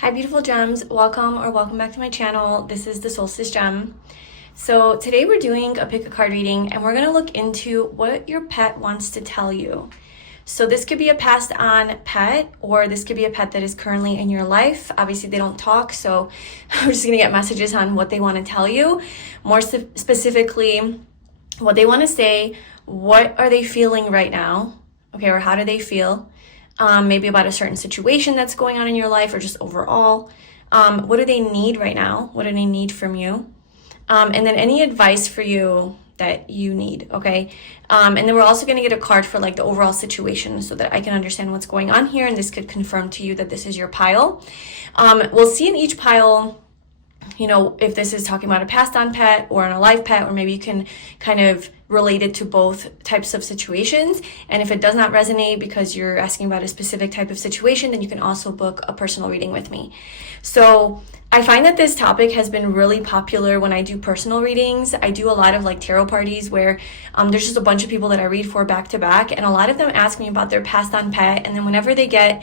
Hi beautiful gems, welcome back to my channel. This is the Solstice Gem. So today we're doing a pick a card reading and we're going to look into what your pet wants to tell you. So this could be a passed on pet, or this could be a pet that is currently in your life. Obviously they don't talk, so I'm just going to get messages on what they want to tell you. More specifically, what they want to say, what are they feeling right now? Okay, or how do they feel? Maybe about a certain situation that's going on in your life or just overall. What do they need right now? What do they need from you? And then any advice for you that you need, okay? And then we're also going to get a card for like the overall situation so that I can understand what's going on here, and this could confirm to you that this is your pile. We'll see in each pile, you know, if this is talking about a passed on pet or an alive pet, or maybe you can kind of relate it to both types of situations. And if it does not resonate because you're asking about a specific type of situation, then you can also book a personal reading with me. So I find that this topic has been really popular when I do personal readings. I do a lot of like tarot parties where there's just a bunch of people that I read for back to back, and a lot of them ask me about their passed on pet, and then whenever they get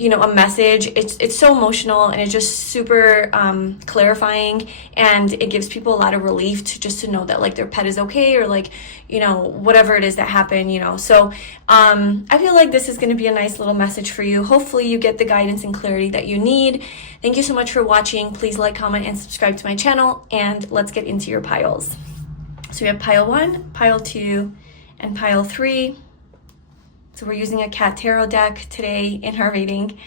a message, it's so emotional, and it's just super clarifying, and it gives people a lot of relief to know that like their pet is okay, or like, whatever it is that happened, So I feel like this is going to be a nice little message for you. Hopefully you get the guidance and clarity that you need. Thank you so much for watching. Please like, comment, and subscribe to my channel, and let's get into your piles. So we have pile 1, pile 2, and pile 3. So we're using a cat tarot deck today in our reading.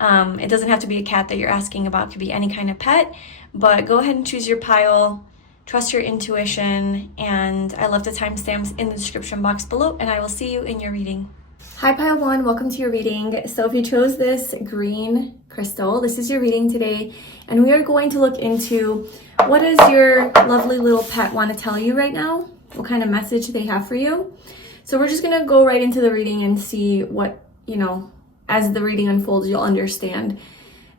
It doesn't have to be a cat that you're asking about. It could be any kind of pet. But go ahead and choose your pile. Trust your intuition. And I left the timestamps in the description box below. And I will see you in your reading. Hi pile 1, welcome to your reading. So if you chose this green crystal, this is your reading today. And we are going to look into what does your lovely little pet want to tell you right now? What kind of message they have for you? So we're just going to go right into the reading and see what, as the reading unfolds, you'll understand.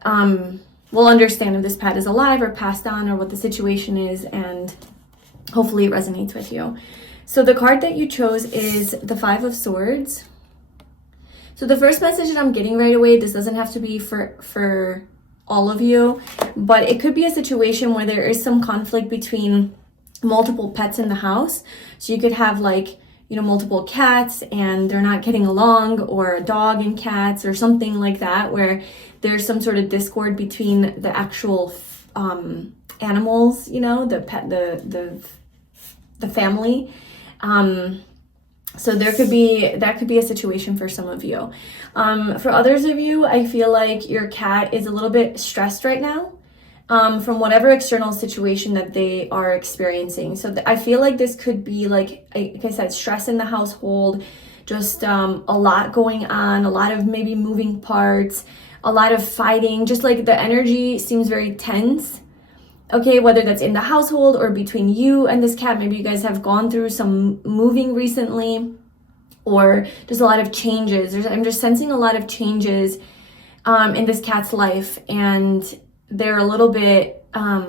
We'll understand if this pet is alive or passed on, or what the situation is, and hopefully it resonates with you. So the card that you chose is the 5 of Swords. So the first message that I'm getting right away, this doesn't have to be for all of you, but it could be a situation where there is some conflict between multiple pets in the house. So you could have like, multiple cats and they're not getting along, or a dog and cats, or something like that, where there's some sort of discord between the actual animals, the pet, the family. So that could be a situation for some of you. For others of you, I feel like your cat is a little bit stressed right now. From whatever external situation that they are experiencing. So I feel like this could be like I said, stress in the household, just a lot going on, a lot of maybe moving parts, a lot of fighting, just like the energy seems very tense. Okay, whether that's in the household or between you and this cat, maybe you guys have gone through some moving recently, or just a lot of changes. I'm just sensing a lot of changes in this cat's life, and they're a little bit, I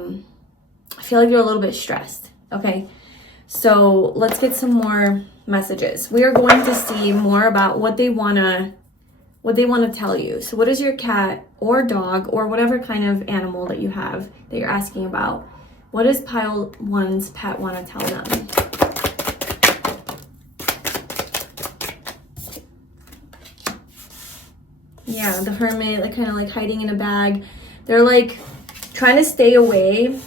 feel like they're a little bit stressed, okay? So let's get some more messages. We are going to see more about what they wanna tell you. So what does your cat or dog or whatever kind of animal that you have that you're asking about, what does pile 1's pet wanna tell them? Yeah, the Hermit, like kind of like hiding in a bag. They're like trying to stay away.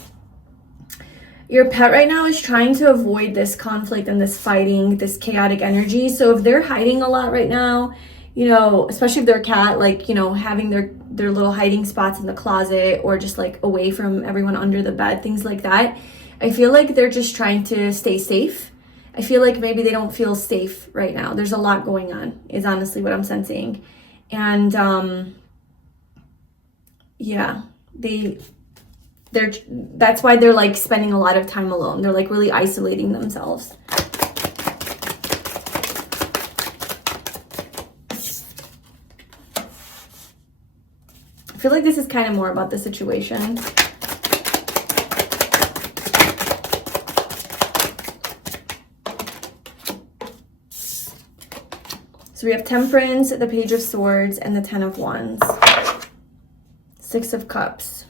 Your pet right now is trying to avoid this conflict and this fighting, this chaotic energy. So if they're hiding a lot right now, especially if they're a cat, like, having their little hiding spots in the closet, or just like away from everyone under the bed, things like that. I feel like they're just trying to stay safe. I feel like maybe they don't feel safe right now. There's a lot going on, is honestly what I'm sensing. And, yeah, that's why they're like spending a lot of time alone. They're like really isolating themselves. I feel like this is kind of more about the situation. So we have Temperance, the Page of Swords, and the 10 of Wands. Six of Cups.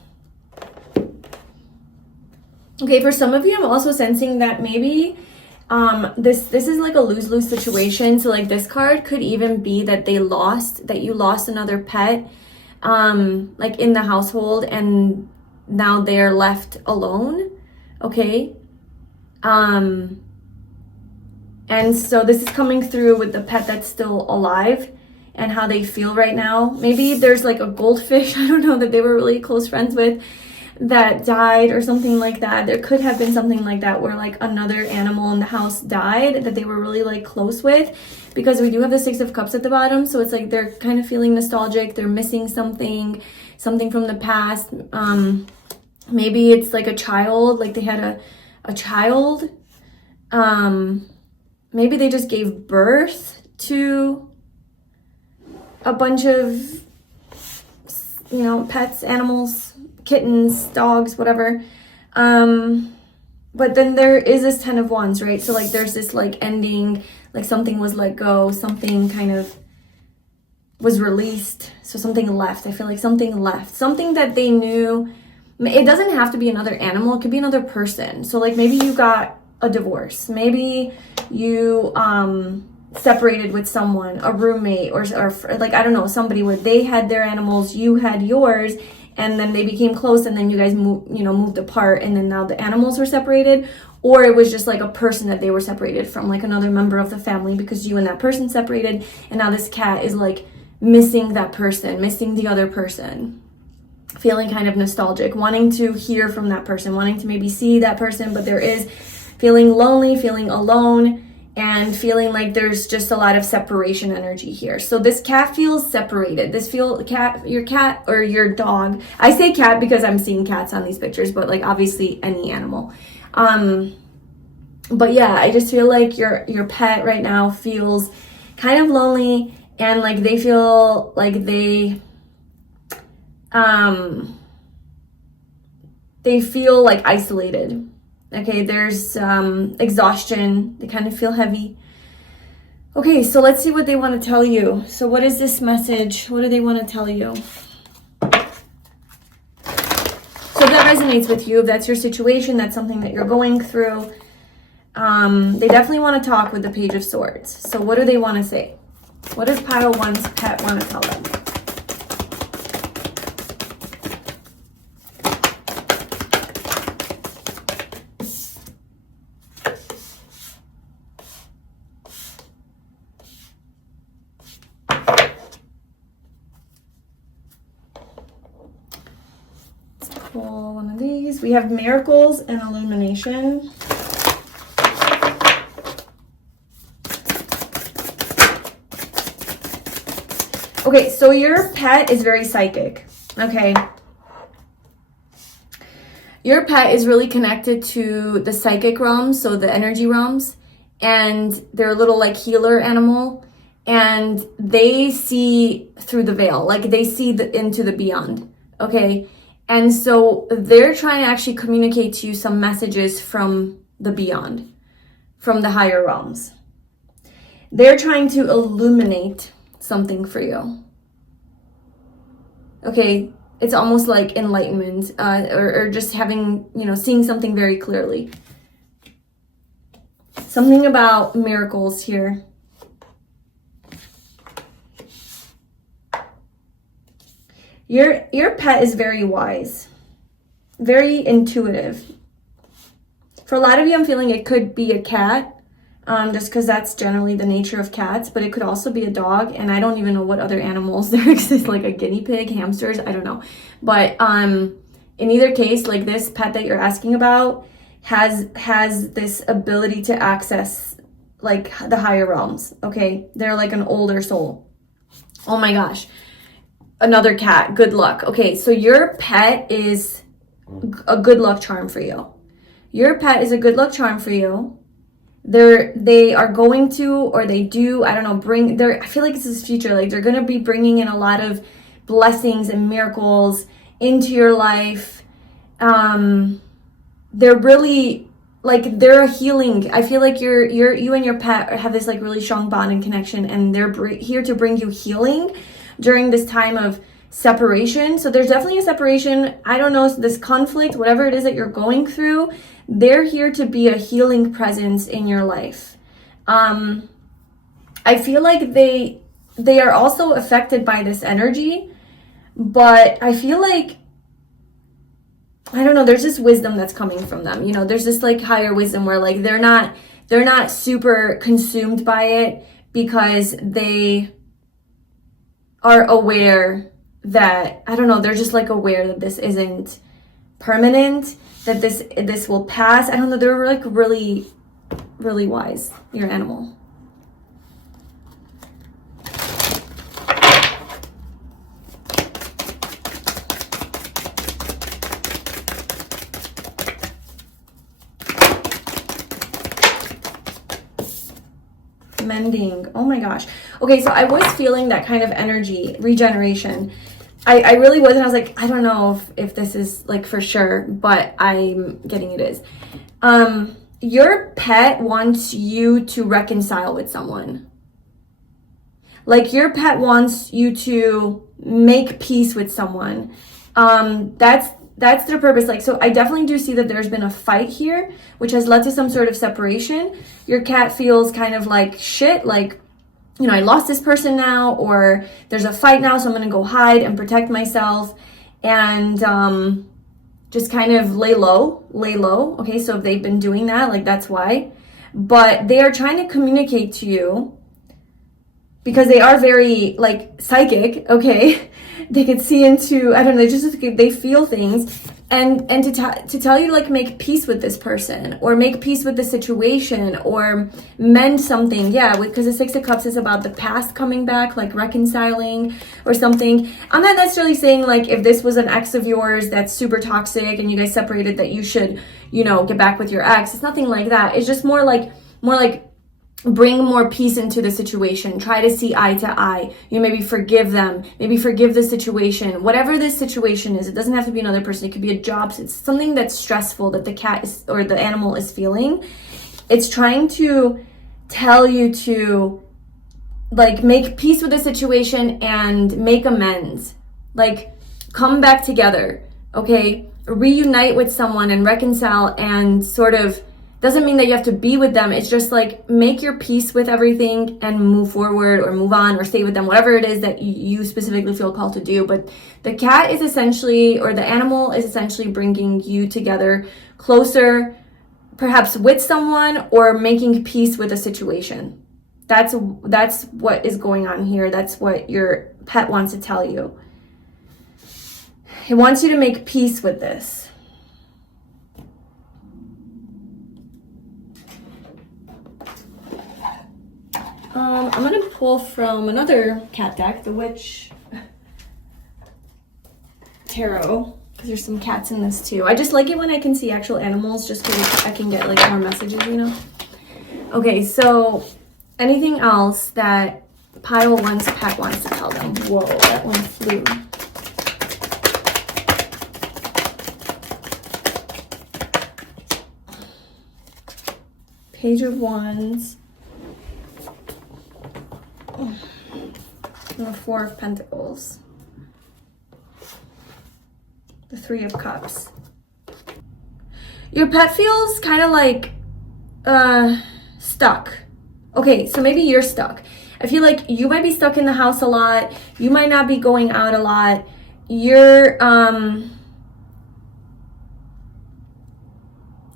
Okay, for some of you, I'm also sensing that maybe this is like a lose-lose situation. So like this card could even be that you lost another pet like in the household, and now they're left alone. Okay. And so this is coming through with the pet that's still alive and how they feel right now. Maybe there's like a goldfish, I don't know, that they were really close friends with that died or something like that. There could have been something like that where like another animal in the house died that they were really like close with, because we do have the Six of Cups at the bottom. So it's like they're kind of feeling nostalgic. They're missing something from the past. Maybe it's like a child, like they had a child. Maybe they just gave birth to a bunch of, pets, animals, kittens, dogs, whatever. But then there is this Ten of Wands, right? So like there's this like ending, like something was let go, something kind of was released. So something left. I feel like something left. Something that they knew. It doesn't have to be another animal. It could be another person. So like maybe you got a divorce. Maybe you separated with someone, a roommate, or like, I don't know, somebody where they had their animals, you had yours, and then they became close, and then you guys moved apart, and then now the animals were separated. Or it was just like a person that they were separated from, like another member of the family, because you and that person separated, and now this cat is like missing that person, missing the other person, feeling kind of nostalgic, wanting to hear from that person, wanting to maybe see that person, but there is feeling lonely, feeling alone, and feeling like there's just a lot of separation energy here. So this cat feels separated. Your cat or your dog. I say cat because I'm seeing cats on these pictures, but like obviously any animal. But yeah, I just feel like your pet right now feels kind of lonely, and like they feel like they feel like isolated. Okay, there's exhaustion. They kind of feel heavy. Okay, so let's see what they want to tell you. So what is this message? What do they want to tell you? So if that resonates with you, if that's your situation, that's something that you're going through, they definitely want to talk with the Page of Swords. So what do they want to say? What does Pile 1's pet want to tell them? Pull one of these. We have miracles and illumination. Okay, so your pet is very psychic. Okay. Your pet is really connected to the psychic realms, so the energy realms, and they're a little like healer animal, and they see through the veil, like they see into the beyond. Okay. And so they're trying to actually communicate to you some messages from the beyond, from the higher realms. They're trying to illuminate something for you. Okay, it's almost like enlightenment, or just having, seeing something very clearly. Something about miracles here. Your pet is very wise, very intuitive. For a lot of you, I'm feeling it could be a cat, just because that's generally the nature of cats, but it could also be a dog, and I don't even know what other animals there exist, like a guinea pig, hamsters, I don't know. But in either case, like this pet that you're asking about has this ability to access like the higher realms, okay? They're like an older soul. Oh my gosh. Another cat, good luck. Okay, so your pet is a good luck charm for you. Your pet is a good luck charm for you. They are going to, or they do, I don't know, I feel like this is future, like they're going to be bringing in a lot of blessings and miracles into your life. They're really, like, they're healing. I feel like you and your pet have this like really strong bond and connection, and they're here to bring you healing during this time of separation. So there's definitely a separation. I don't know, this conflict, whatever it is that you're going through, they're here to be a healing presence in your life. I feel like they are also affected by this energy, but I feel like, I don't know, there's this wisdom that's coming from them. You know, there's this like higher wisdom where like they're not super consumed by it, because they are aware that, I don't know, they're just like aware that this isn't permanent, that this will pass. I don't know, they're like really, really wise, your animal. Mending. Oh my gosh. Okay, so I was feeling that kind of energy, regeneration. I really was, and I was like, I don't know if this is like for sure, but I'm getting it is. Your pet wants you to reconcile with someone. Like your pet wants you to make peace with someone. That's their purpose. Like, so I definitely do see that there's been a fight here, which has led to some sort of separation. Your cat feels kind of like shit, like, you know, I lost this person now, or there's a fight now, so I'm going to go hide and protect myself and just kind of lay low. Okay, so if they've been doing that, like that's why. But they are trying to communicate to you because they are very like psychic, okay? They could see into, I don't know, they feel things, and to tell you to like make peace with this person, or make peace with the situation, or mend something. Yeah, because the Six of Cups is about the past coming back, like reconciling or something. I'm not necessarily saying like if this was an ex of yours that's super toxic and you guys separated, that you should, you know, get back with your ex. It's nothing like that. It's just more like bring more peace into the situation. Try to see eye to eye. You maybe forgive them. Maybe forgive the situation. Whatever this situation is, it doesn't have to be another person. It could be a job. It's something that's stressful that the cat is, or the animal is feeling. It's trying to tell you to like make peace with the situation and make amends. Like come back together, okay? Reunite with someone and reconcile, and sort of, doesn't mean that you have to be with them. It's just like make your peace with everything and move forward, or move on, or stay with them, whatever it is that you specifically feel called to do. But the cat is essentially, or the animal is essentially bringing you together closer, perhaps with someone, or making peace with a situation. That's what is going on here. That's what your pet wants to tell you. It wants you to make peace with this. I'm going to pull from another cat deck, the Witch Tarot, because there's some cats in this too. I just like it when I can see actual animals, just because I can get like more messages, you know? Okay, so anything else that Pile 1's pet wants to tell them? Whoa, that one flew. Page of Wands. And the Four of Pentacles. The Three of Cups. Your pet feels kind of like stuck. Okay, so maybe you're stuck. I feel like you might be stuck in the house a lot. You might not be going out a lot. You're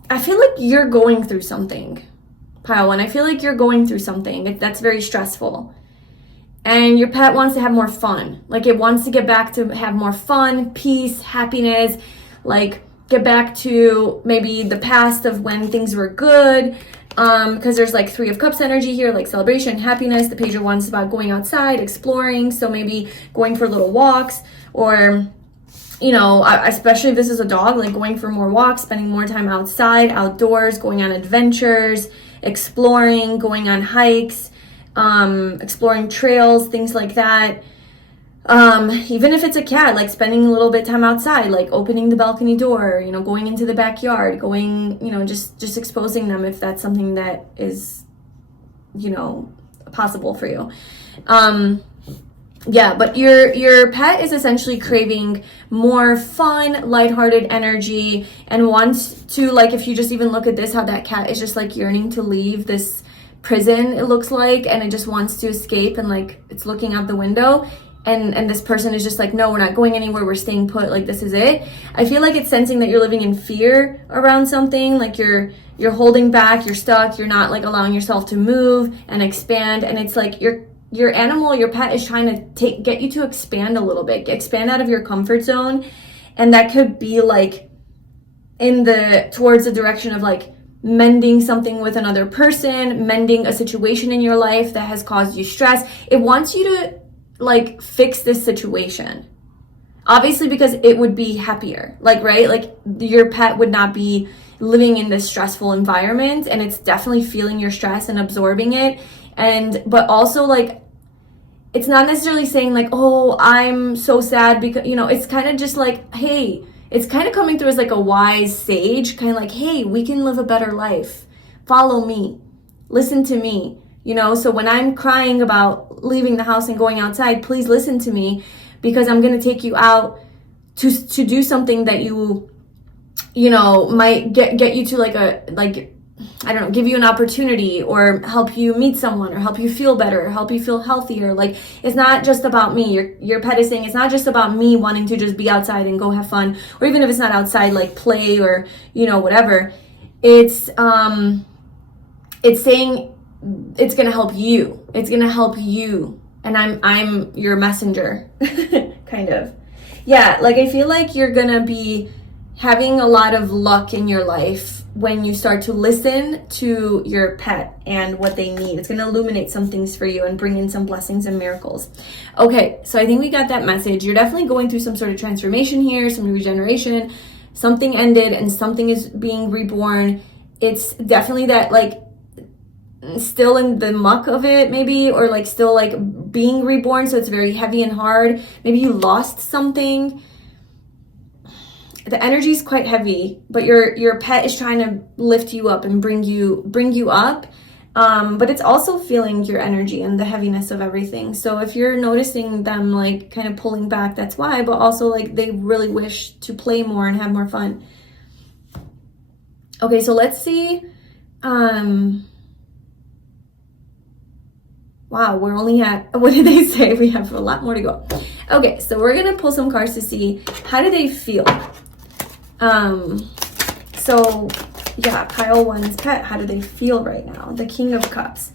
I feel like you're going through something, Pile 1. I feel like you're going through something that's very stressful. And your pet wants to have more fun. Like it wants to get back to have more fun, peace, happiness, like get back to maybe the past of when things were good. Because there's like Three of Cups energy here, like celebration, happiness. The Page of Wands is about going outside, exploring. So maybe going for little walks, or, you know, especially if this is a dog, like going for more walks, spending more time outside, outdoors, going on adventures, exploring, going on hikes. Exploring trails, things like that. Even if it's a cat, like spending a little bit of time outside, like opening the balcony door, you know, going into the backyard, going, you know, just exposing them if that's something that is, you know, possible for you. Yeah, but your pet is essentially craving more fun, lighthearted energy and wants to, like, if you just even look at this, how that cat is just like yearning to leave this prison, it looks like, and it just wants to escape, and like it's looking out the window, and this person is just like, no, we're not going anywhere, we're staying put, like this is it. I feel like it's sensing that you're living in fear around something, like you're holding back, you're stuck, you're not like allowing yourself to move and expand, and it's like your animal, your pet is trying to get you to expand a little bit, expand out of your comfort zone. And that could be like towards the direction of like mending something with another person, mending a situation in your life that has caused you stress. It wants you to like fix this situation. Obviously, because it would be happier, like, right? Like your pet would not be living in this stressful environment, and it's definitely feeling your stress and absorbing it. But also, like, it's not necessarily saying like, oh, I'm so sad, because, you know, it's kind of just like, hey, it's kind of coming through as like a wise sage, kind of like, hey, we can live a better life. Follow me, listen to me, you know? So when I'm crying about leaving the house and going outside, please listen to me, because I'm going to take you out to do something that you know, might get you to like I don't know, give you an opportunity, or help you meet someone, or help you feel better, or help you feel healthier. Like, it's not just about me. Your pet is saying it's not just about me wanting to just be outside and go have fun, or even if it's not outside, like play, or, you know, whatever. It's saying it's gonna help you. It's gonna help you, and I'm your messenger, kind of. Yeah, like I feel like you're gonna be having a lot of luck in your life when you start to listen to your pet and what they need. It's going to illuminate some things for you and bring in some blessings and miracles. Okay, so I think we got that message. You're definitely going through some sort of transformation here, some regeneration. Something ended and something is being reborn. It's definitely that, like, still in the muck of it, maybe, or like still like being reborn, so it's very heavy and hard. Maybe you lost something. The energy is quite heavy, but your pet is trying to lift you up and bring you up. But it's also feeling your energy and the heaviness of everything. So if you're noticing them like kind of pulling back, that's why. But also, like, they really wish to play more and have more fun. Okay, so let's see. Wow, we're only at, what did they say? We have a lot more to go. Okay, so we're gonna pull some cards to see how do they feel. So yeah, pile one's pet, how do they feel right now? The King of Cups.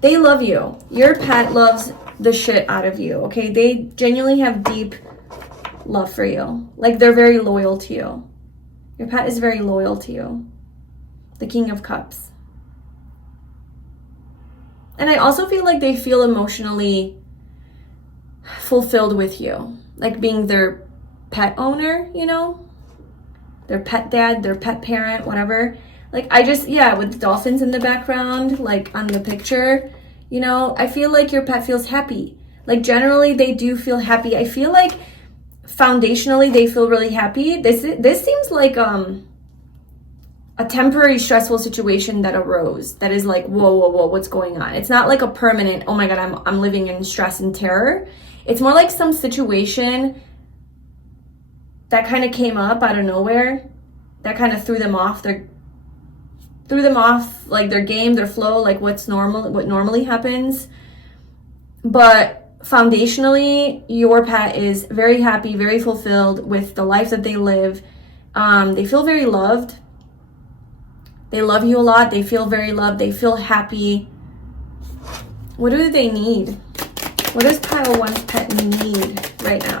They love you. Your pet loves the shit out of you, okay? They genuinely have deep love for you. Like, they're very loyal to you. Your pet is very loyal to you. The King of Cups. And I also feel like they feel emotionally fulfilled with you. Like being their pet owner, you know? Their pet dad, their pet parent, whatever. Like, I just, yeah, with dolphins in the background, like on the picture, you know, I feel like your pet feels happy. Like, generally, they do feel happy. I feel like foundationally, they feel really happy. This seems like a temporary stressful situation that arose that is like, whoa, what's going on? It's not like a permanent, oh my God, I'm living in stress and terror. It's more like some situation that kind of came up out of nowhere, that kind of threw them off like their game, their flow, like what normally happens. But foundationally, your pet is very happy, very fulfilled with the life that they live. They feel very loved. They love you a lot. They feel very loved. They feel happy. What do they need? What does pile one's pet need right now?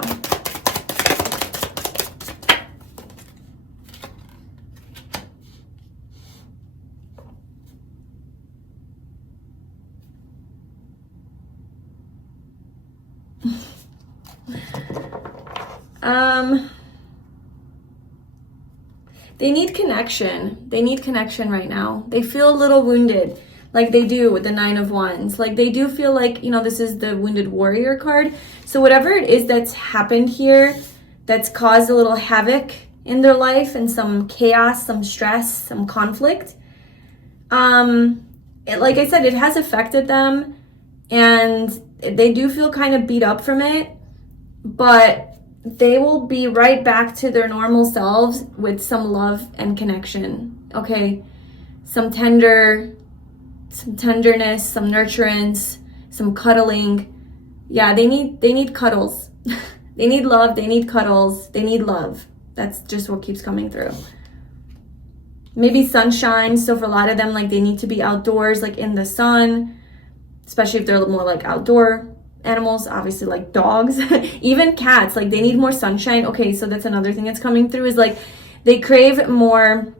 They need connection. They need connection right now. They feel a little wounded, like they do with the Nine of Wands. Like, they do feel like, you know, this is the Wounded Warrior card. So whatever it is that's happened here, that's caused a little havoc in their life and some chaos, some stress, some conflict, like I said, it has affected them. And they do feel kind of beat up from it, but they will be right back to their normal selves with some love and connection, okay? Some tenderness, some nurturance, some cuddling. Yeah, they need cuddles. They need love, they need cuddles, they need love. That's just what keeps coming through. Maybe sunshine. So for a lot of them, like, they need to be outdoors, like in the sun, especially if they're more like outdoor animals, obviously, like dogs. Even cats, like, they need more sunshine. Okay, so that's another thing that's coming through, is like they crave more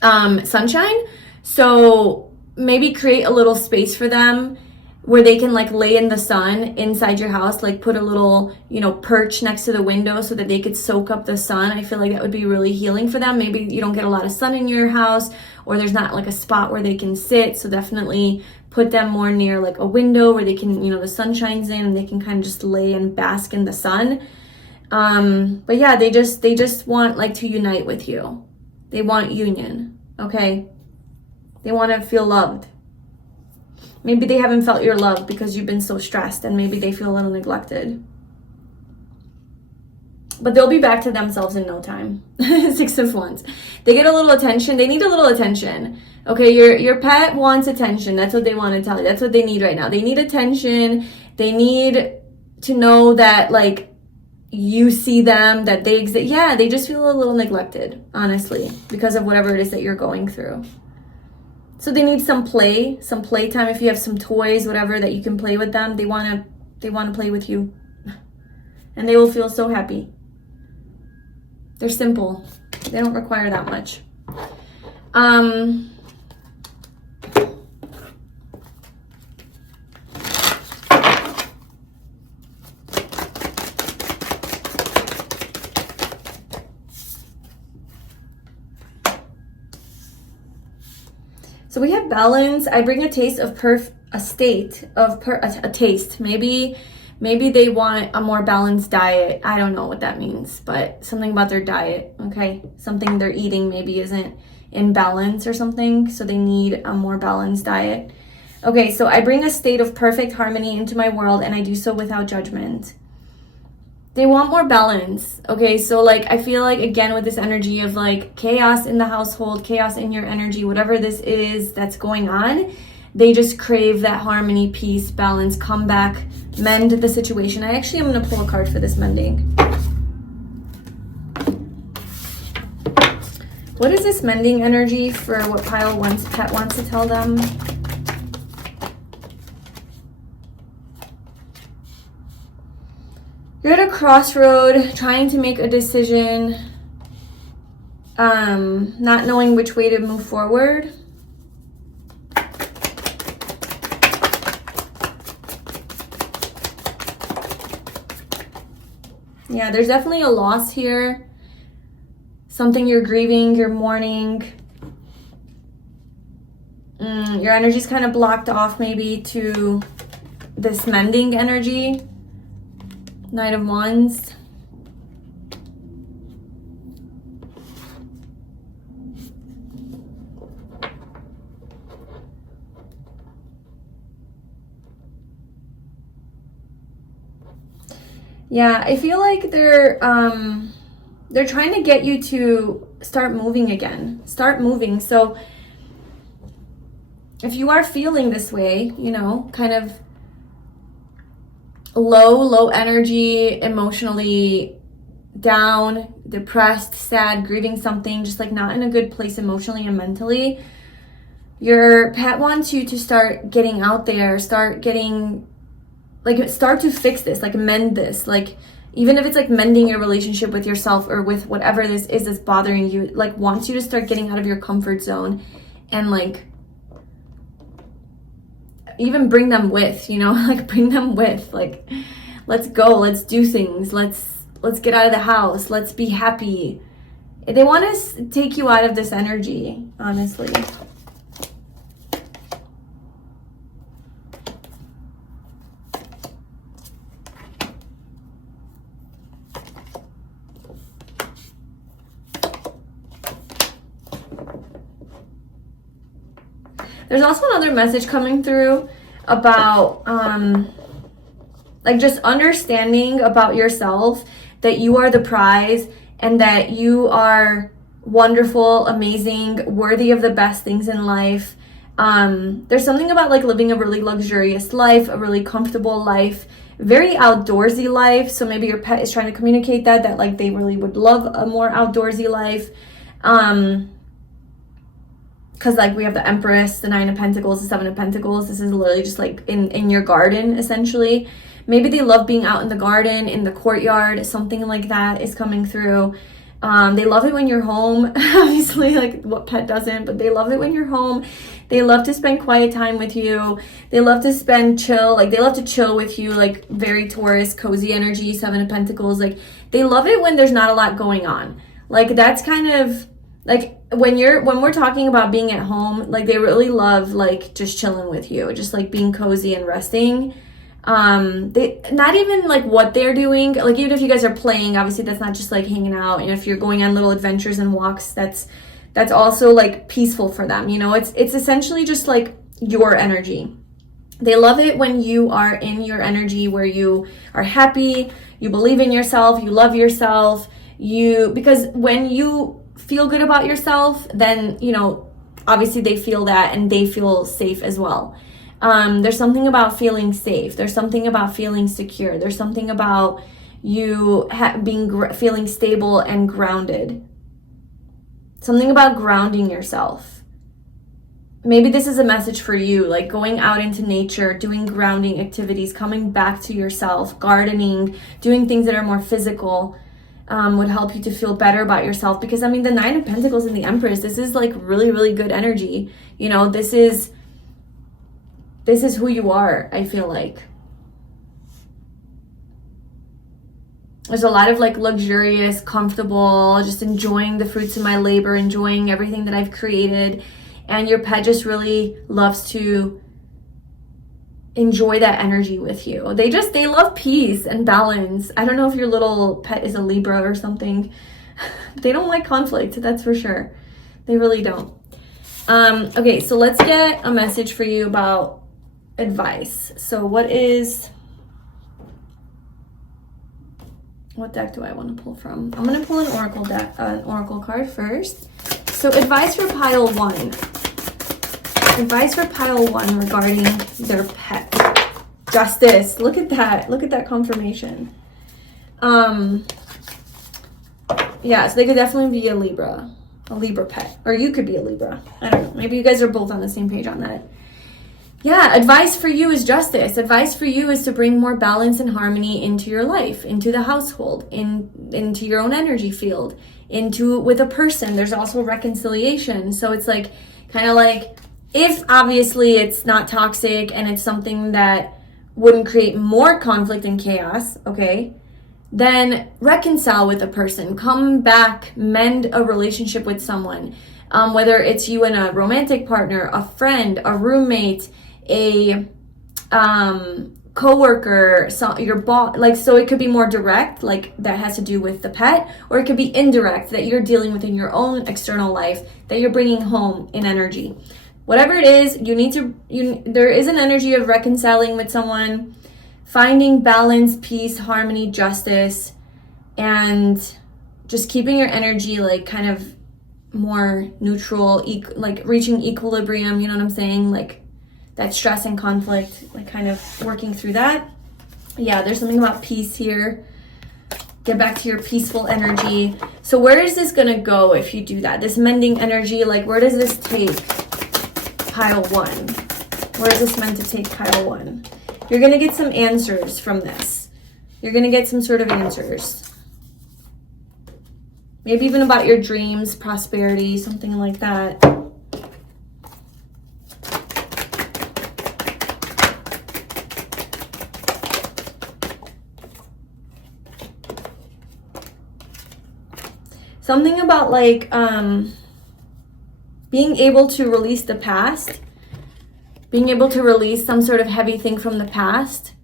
sunshine. So maybe create a little space for them where they can like lay in the sun inside your house, like put a little, perch next to the window so that they could soak up the sun. I feel like that would be really healing for them. Maybe you don't get a lot of sun in your house, or there's not like a spot where they can sit. So definitely put them more near like a window where they can, the sun shines in and they can kind of just lay and bask in the sun. But yeah, they just want like to unite with you. They want union, okay? They want to feel loved. Maybe they haven't felt your love because you've been so stressed, and maybe they feel a little neglected. But they'll be back to themselves in no time. 6 of Wands. They get a little attention. They need a little attention. Okay, your pet wants attention. That's what they want to tell you. That's what they need right now. They need attention. They need to know that, like, you see them, that they exist. Yeah, they just feel a little neglected, honestly, because of whatever it is that you're going through. So they need some playtime. If you have some toys, whatever, that you can play with them, they want to play with you. And they will feel so happy. They're simple. They don't require that much. So we have balance. I bring a taste. Maybe they want a more balanced diet. I don't know what that means, but something about their diet, okay? Something they're eating maybe isn't in balance or something, so they need a more balanced diet. Okay, so I bring a state of perfect harmony into my world, and I do so without judgment. They want more balance, okay? So, like, I feel like, again, with this energy of, like, chaos in the household, chaos in your energy, whatever this is that's going on, they just crave that harmony, peace, balance, come back, mend the situation. I'm going to pull a card for this mending. What is this mending energy for what pet wants to tell them? You're at a crossroad, trying to make a decision, not knowing which way to move forward. Yeah, there's definitely a loss here. Something you're grieving, you're mourning. Your energy's kind of blocked off maybe to this mending energy. Knight of Wands. Yeah, I feel like they're trying to get you to start moving again. Start moving. So if you are feeling this way, kind of low energy, emotionally down, depressed, sad, grieving something, just like not in a good place emotionally and mentally, your pet wants you to start getting out there, start to fix this, like mend this, like even if it's like mending your relationship with yourself or with whatever this is that's bothering you, like wants you to start getting out of your comfort zone and like even bring them with, like bring them with, like, let's go, let's do things, let's get out of the house, let's be happy. They want to take you out of this energy, honestly. There's also another message coming through about Like just understanding about yourself that you are the prize and that you are wonderful, amazing, worthy of the best things in life. There's something about like living a really luxurious life, a really comfortable life, very outdoorsy life. So maybe your pet is trying to communicate that like they really would love a more outdoorsy life. Because like we have the Empress, the Nine of Pentacles, the Seven of Pentacles. This is literally just like in your garden, essentially. Maybe they love being out in the garden, in the courtyard, something like that is coming through. They love it when you're home. Obviously, like what pet doesn't, but they love it when you're home. They love to spend quiet time with you. They love to they love to chill with you, like very Taurus, cozy energy, Seven of Pentacles. Like they love it when there's not a lot going on. Like that's kind of like when we're talking about being at home, like they really love like just chilling with you, just like being cozy and resting. They not even like what they're doing, like even if you guys are playing, obviously that's not just like hanging out, and if you're going on little adventures and walks, that's also like peaceful for them, you know. It's essentially just like your energy. They love it when you are in your energy, where you are happy, you believe in yourself, you love yourself, because when you feel good about yourself, then, you know, obviously they feel that and they feel safe as well. There's something about feeling safe. There's something about feeling secure. There's something about you feeling stable and grounded. Something about grounding yourself. Maybe this is a message for you, like going out into nature, doing grounding activities, coming back to yourself, gardening, doing things that are more physical, would help you to feel better about yourself. Because I mean, the Nine of Pentacles and the Empress, this is like really, really good energy. You know, this is who you are, I feel like. There's a lot of like luxurious, comfortable, just enjoying the fruits of my labor, enjoying everything that I've created. And your pet just really loves to enjoy that energy with you. They love peace and balance. I don't know if your little pet is a Libra or something. They don't like conflict, that's for sure. They really don't. Okay, so let's get a message for you about advice. So what deck do I want to pull from? I'm going to pull an oracle card first. So advice for pile 1. Advice for pile 1 regarding their pet. Justice. Look at that. Look at that confirmation. Yeah, so they could definitely be a Libra pet, or you could be a Libra. I don't know. Maybe you guys are both on the same page on that. Yeah, advice for you is justice. Advice for you is to bring more balance and harmony into your life, into the household, into your own energy field, with a person. There's also reconciliation. So it's like, kind of like, if obviously it's not toxic and it's something that wouldn't create more conflict and chaos, okay, then reconcile with a person. Come back, mend a relationship with someone. Whether it's you and a romantic partner, a friend, a roommate, a coworker, your boss, like, so it could be more direct, like that has to do with the pet, or it could be indirect, that you're dealing with in your own external life, that you're bringing home in energy. Whatever it is, there is an energy of reconciling with someone, finding balance, peace, harmony, justice, and just keeping your energy like kind of more neutral, like reaching equilibrium, you know what I'm saying? Like that stress and conflict, like kind of working through that. Yeah, there's something about peace here. Get back to your peaceful energy. So where is this gonna go if you do that? This mending energy, like where does this take pile 1? Where is this meant to take pile 1? You're gonna get some answers from this. You're gonna get some sort of answers. Maybe even about your dreams, prosperity, something like that. Something about like being able to release the past, being able to release some sort of heavy thing from the past,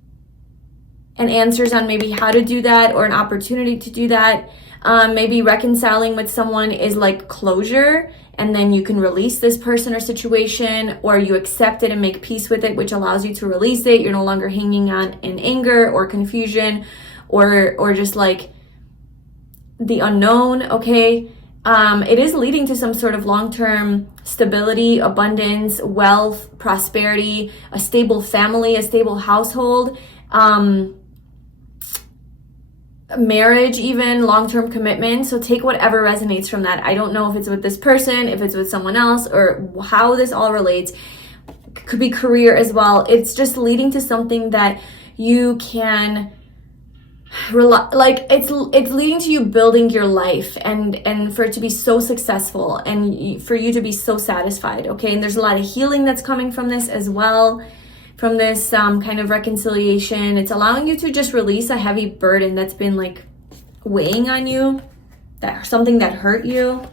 and answers on maybe how to do that or an opportunity to do that. Maybe reconciling with someone is like closure, and then you can release this person or situation, or you accept it and make peace with it, which allows you to release it. You're no longer hanging on in anger or confusion or just like the unknown, okay? It is leading to some sort of long-term stability, abundance, wealth, prosperity, a stable family, a stable household, marriage, even long-term commitment. So take whatever resonates from that. I don't know if it's with this person, if it's with someone else, or how this all relates. Could be career as well. It's just leading to something that you can like it's leading to you building your life and for it to be so successful and for you to be so satisfied, okay? And there's a lot of healing that's coming from this as well, from this kind of reconciliation. It's allowing you to just release a heavy burden that's been like weighing on you, that something that hurt you,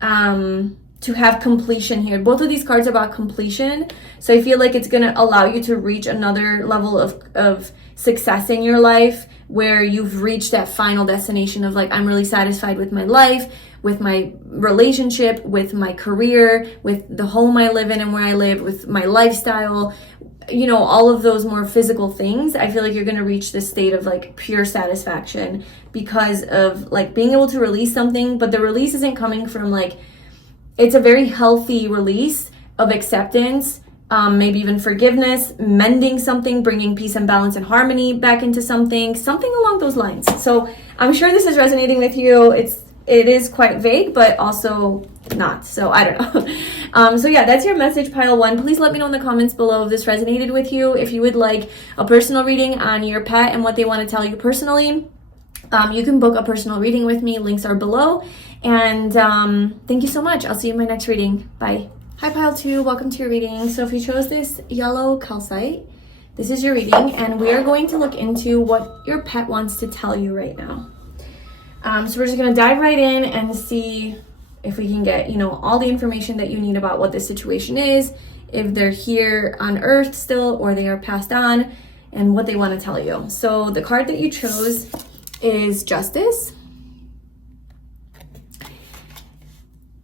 to have completion here. Both of these cards are about completion, so I feel like it's going to allow you to reach another level of success in your life where you've reached that final destination of like, I'm really satisfied with my life, with my relationship, with my career, with the home I live in and where I live, with my lifestyle, you know, all of those more physical things. I feel like you're going to reach this state of like pure satisfaction because of like being able to release something, but the release isn't coming from like, it's a very healthy release of acceptance, maybe even forgiveness, mending something, bringing peace and balance and harmony back into something along those lines. So I'm sure this is resonating with you. It is quite vague, but also not. So I don't know. So yeah, that's your message, pile 1. Please let me know in the comments below if this resonated with you. If you would like a personal reading on your pet and what they want to tell you personally, you can book a personal reading with me. Links are below. And thank you so much. I'll see you in my next reading. Bye. Hi, pile 2. Welcome to your reading. So if you chose this yellow calcite, this is your reading, and we are going to look into what your pet wants to tell you right now. So we're just going to dive right in and see if we can get, you know, all the information that you need about what this situation is, if they're here on Earth still or they are passed on, and what they want to tell you. So the card that you chose is Justice.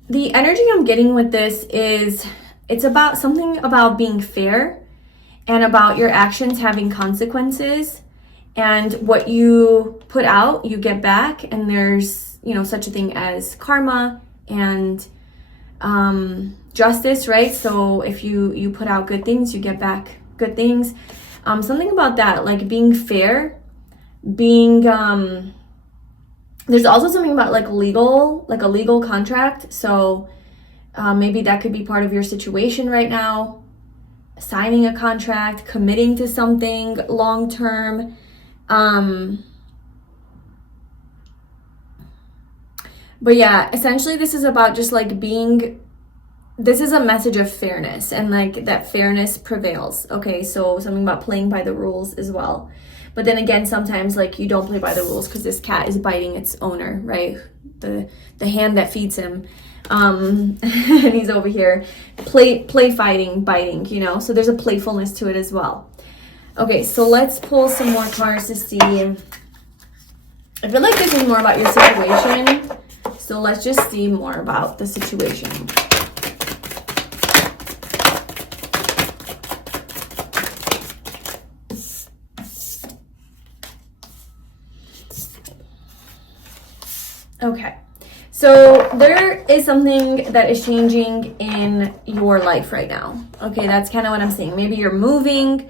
The energy I'm getting with this is it's about something about being fair and about your actions having consequences, and what you put out, you get back, and there's, you know, such a thing as karma and justice, right? So if you put out good things, you get back good things. Something about that, like being fair, being there's also something about like a legal contract. So maybe that could be part of your situation right now, signing a contract, committing to something long term. But yeah, essentially this is about just like this is a message of fairness, and like that fairness prevails. Okay, so something about playing by the rules as well. But then again, sometimes like you don't play by the rules because this cat is biting its owner, right? The hand that feeds him. And he's over here play fighting, biting, you know? So there's a playfulness to it as well. Okay, so let's pull some more cards to see. I feel like this is more about your situation. So let's just see more about the situation. Okay, so there is something that is changing in your life right now. Okay, that's kind of what I'm seeing. Maybe you're moving,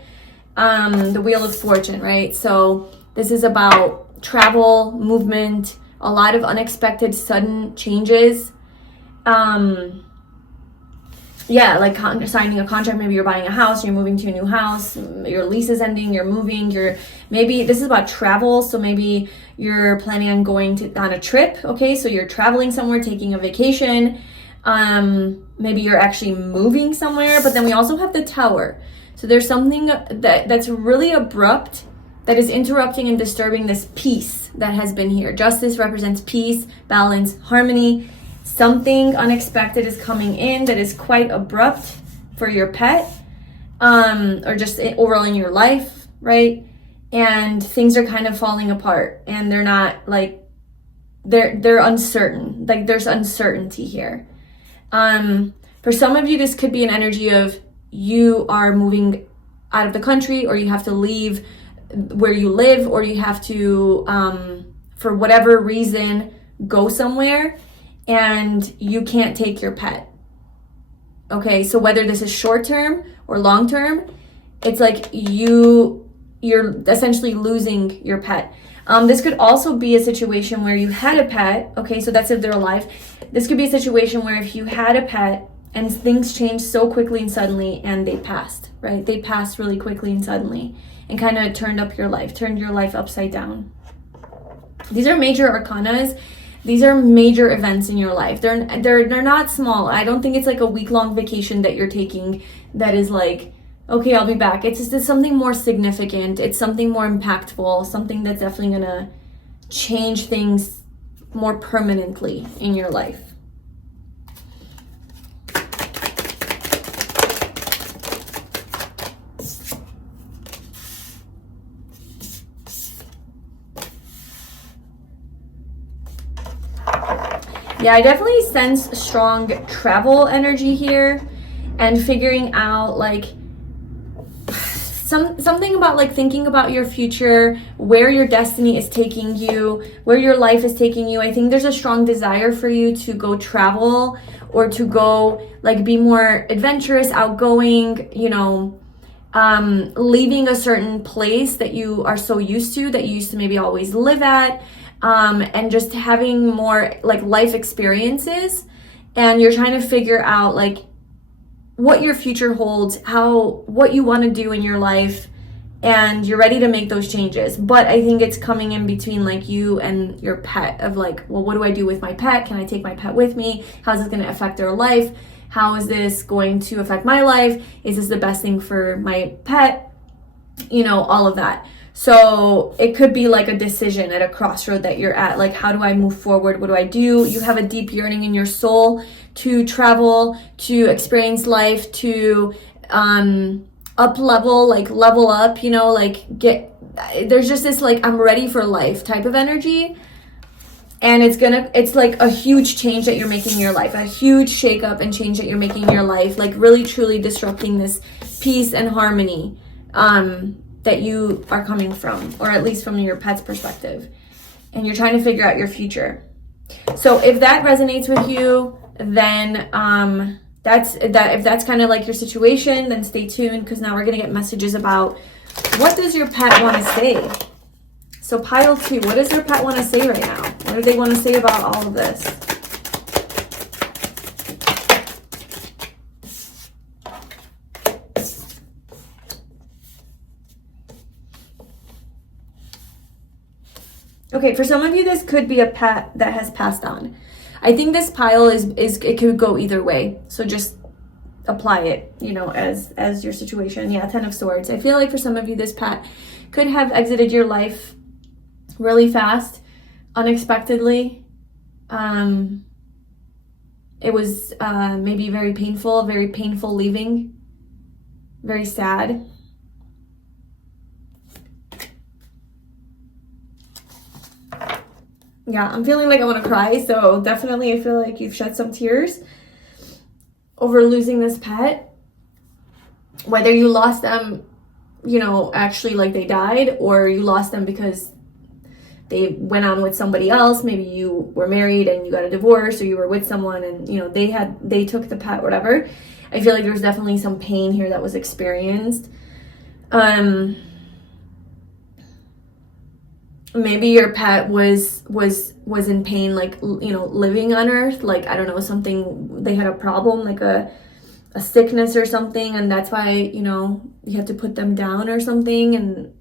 the Wheel of Fortune, right? So this is about travel, movement, a lot of unexpected, sudden changes. Yeah, like signing a contract. Maybe you're buying a house, you're moving to a new house, your lease is ending, you're moving, maybe this is about travel. So maybe you're planning on going on a trip. Okay, so you're traveling somewhere, taking a vacation. Maybe you're actually moving somewhere. But then we also have the Tower. So there's something that's really abrupt that is interrupting and disturbing this peace that has been here. Justice represents peace, balance, harmony. Something unexpected is coming in that is quite abrupt for your pet, or just overall in your life, right? And things are kind of falling apart, and they're not like they're uncertain. Like there's uncertainty here. For some of you, this could be an energy of you are moving out of the country, or you have to leave where you live, or you have to, for whatever reason, go somewhere and you can't take your pet. Okay, so whether this is short term or long term, it's like you're essentially losing your pet. This could also be a situation where you had a pet. Okay, so that's if they're alive. This could be a situation where if you had a pet and things changed so quickly and suddenly and they passed, right? They passed really quickly and suddenly and kind of turned your life upside down. These are major arcanas. These are major events in your life. They're not small. I don't think it's like a week-long vacation that you're taking that is like, okay, I'll be back. It's just something more significant. It's something more impactful, something that's definitely gonna change things more permanently in your life. Yeah, I definitely sense strong travel energy here and figuring out like something about like thinking about your future, where your destiny is taking you, where your life is taking you. I think there's a strong desire for you to go travel or to go like be more adventurous, outgoing, you know, leaving a certain place that you are so used to, that you used to maybe always live at. And just having more like life experiences, and you're trying to figure out like what your future holds, what you want to do in your life, and you're ready to make those changes. But I think it's coming in between like you and your pet of like, well, what do I do with my pet? Can I take my pet with me? How's this going to affect their life? How is this going to affect my life? Is this the best thing for my pet? You know, all of that. So it could be like a decision at a crossroad that you're at. Like, how do I move forward? What do I do? You have a deep yearning in your soul to travel, to experience life, to up level, like level up, you know, like there's just this like, I'm ready for life type of energy. And it's like a huge change that you're making in your life, a huge shakeup and change that you're making in your life, like really truly disrupting this peace and harmony that you are coming from, or at least from your pet's perspective, and you're trying to figure out your future. So if that resonates with you, then if that's kind of like your situation, then stay tuned, because now we're gonna get messages about what does your pet want to say. So pile 2, what does your pet want to say right now? What do they want to say about all of this? Okay, for some of you, this could be a pet that has passed on. I think this pile is it could go either way. So just apply it, you know, as your situation. Yeah, 10 of Swords. I feel like for some of you, this pet could have exited your life really fast, unexpectedly. It was maybe very painful leaving, very sad. Yeah, I'm feeling like I want to cry, so definitely I feel like you've shed some tears over losing this pet. Whether you lost them, you know, actually like they died, or you lost them because they went on with somebody else. Maybe you were married and you got a divorce, or you were with someone and, you know, they took the pet, whatever. I feel like there's definitely some pain here that was experienced. Maybe your pet was in pain, like, you know, living on Earth, like, I don't know, something, they had a problem, like a sickness or something, and that's why, you know, you have to put them down or something. And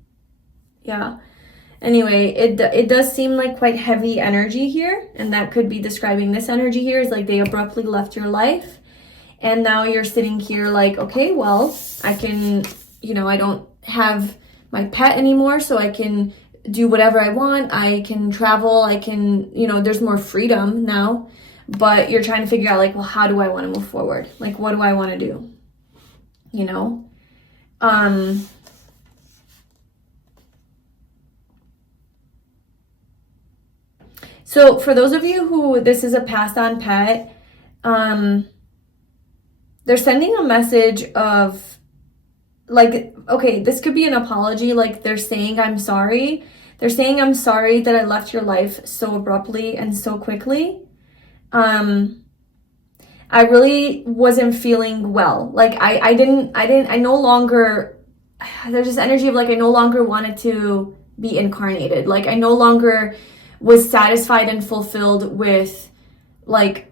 yeah, anyway, it does seem like quite heavy energy here, and that could be describing this energy here, is like they abruptly left your life, and now you're sitting here like, okay, well, I can, you know, I don't have my pet anymore, so I can do whatever I want. I can travel. I can, you know, there's more freedom now, but you're trying to figure out like, well, how do I want to move forward? Like, what do I want to do? You know? So for those of you who this is a passed on pet, they're sending a message of like, okay, this could be an apology. Like they're saying, I'm sorry. They're saying, I'm sorry that I left your life so abruptly and so quickly. I really wasn't feeling well. Like I no longer, there's this energy of like, I no longer wanted to be incarnated. Like I no longer was satisfied and fulfilled with like,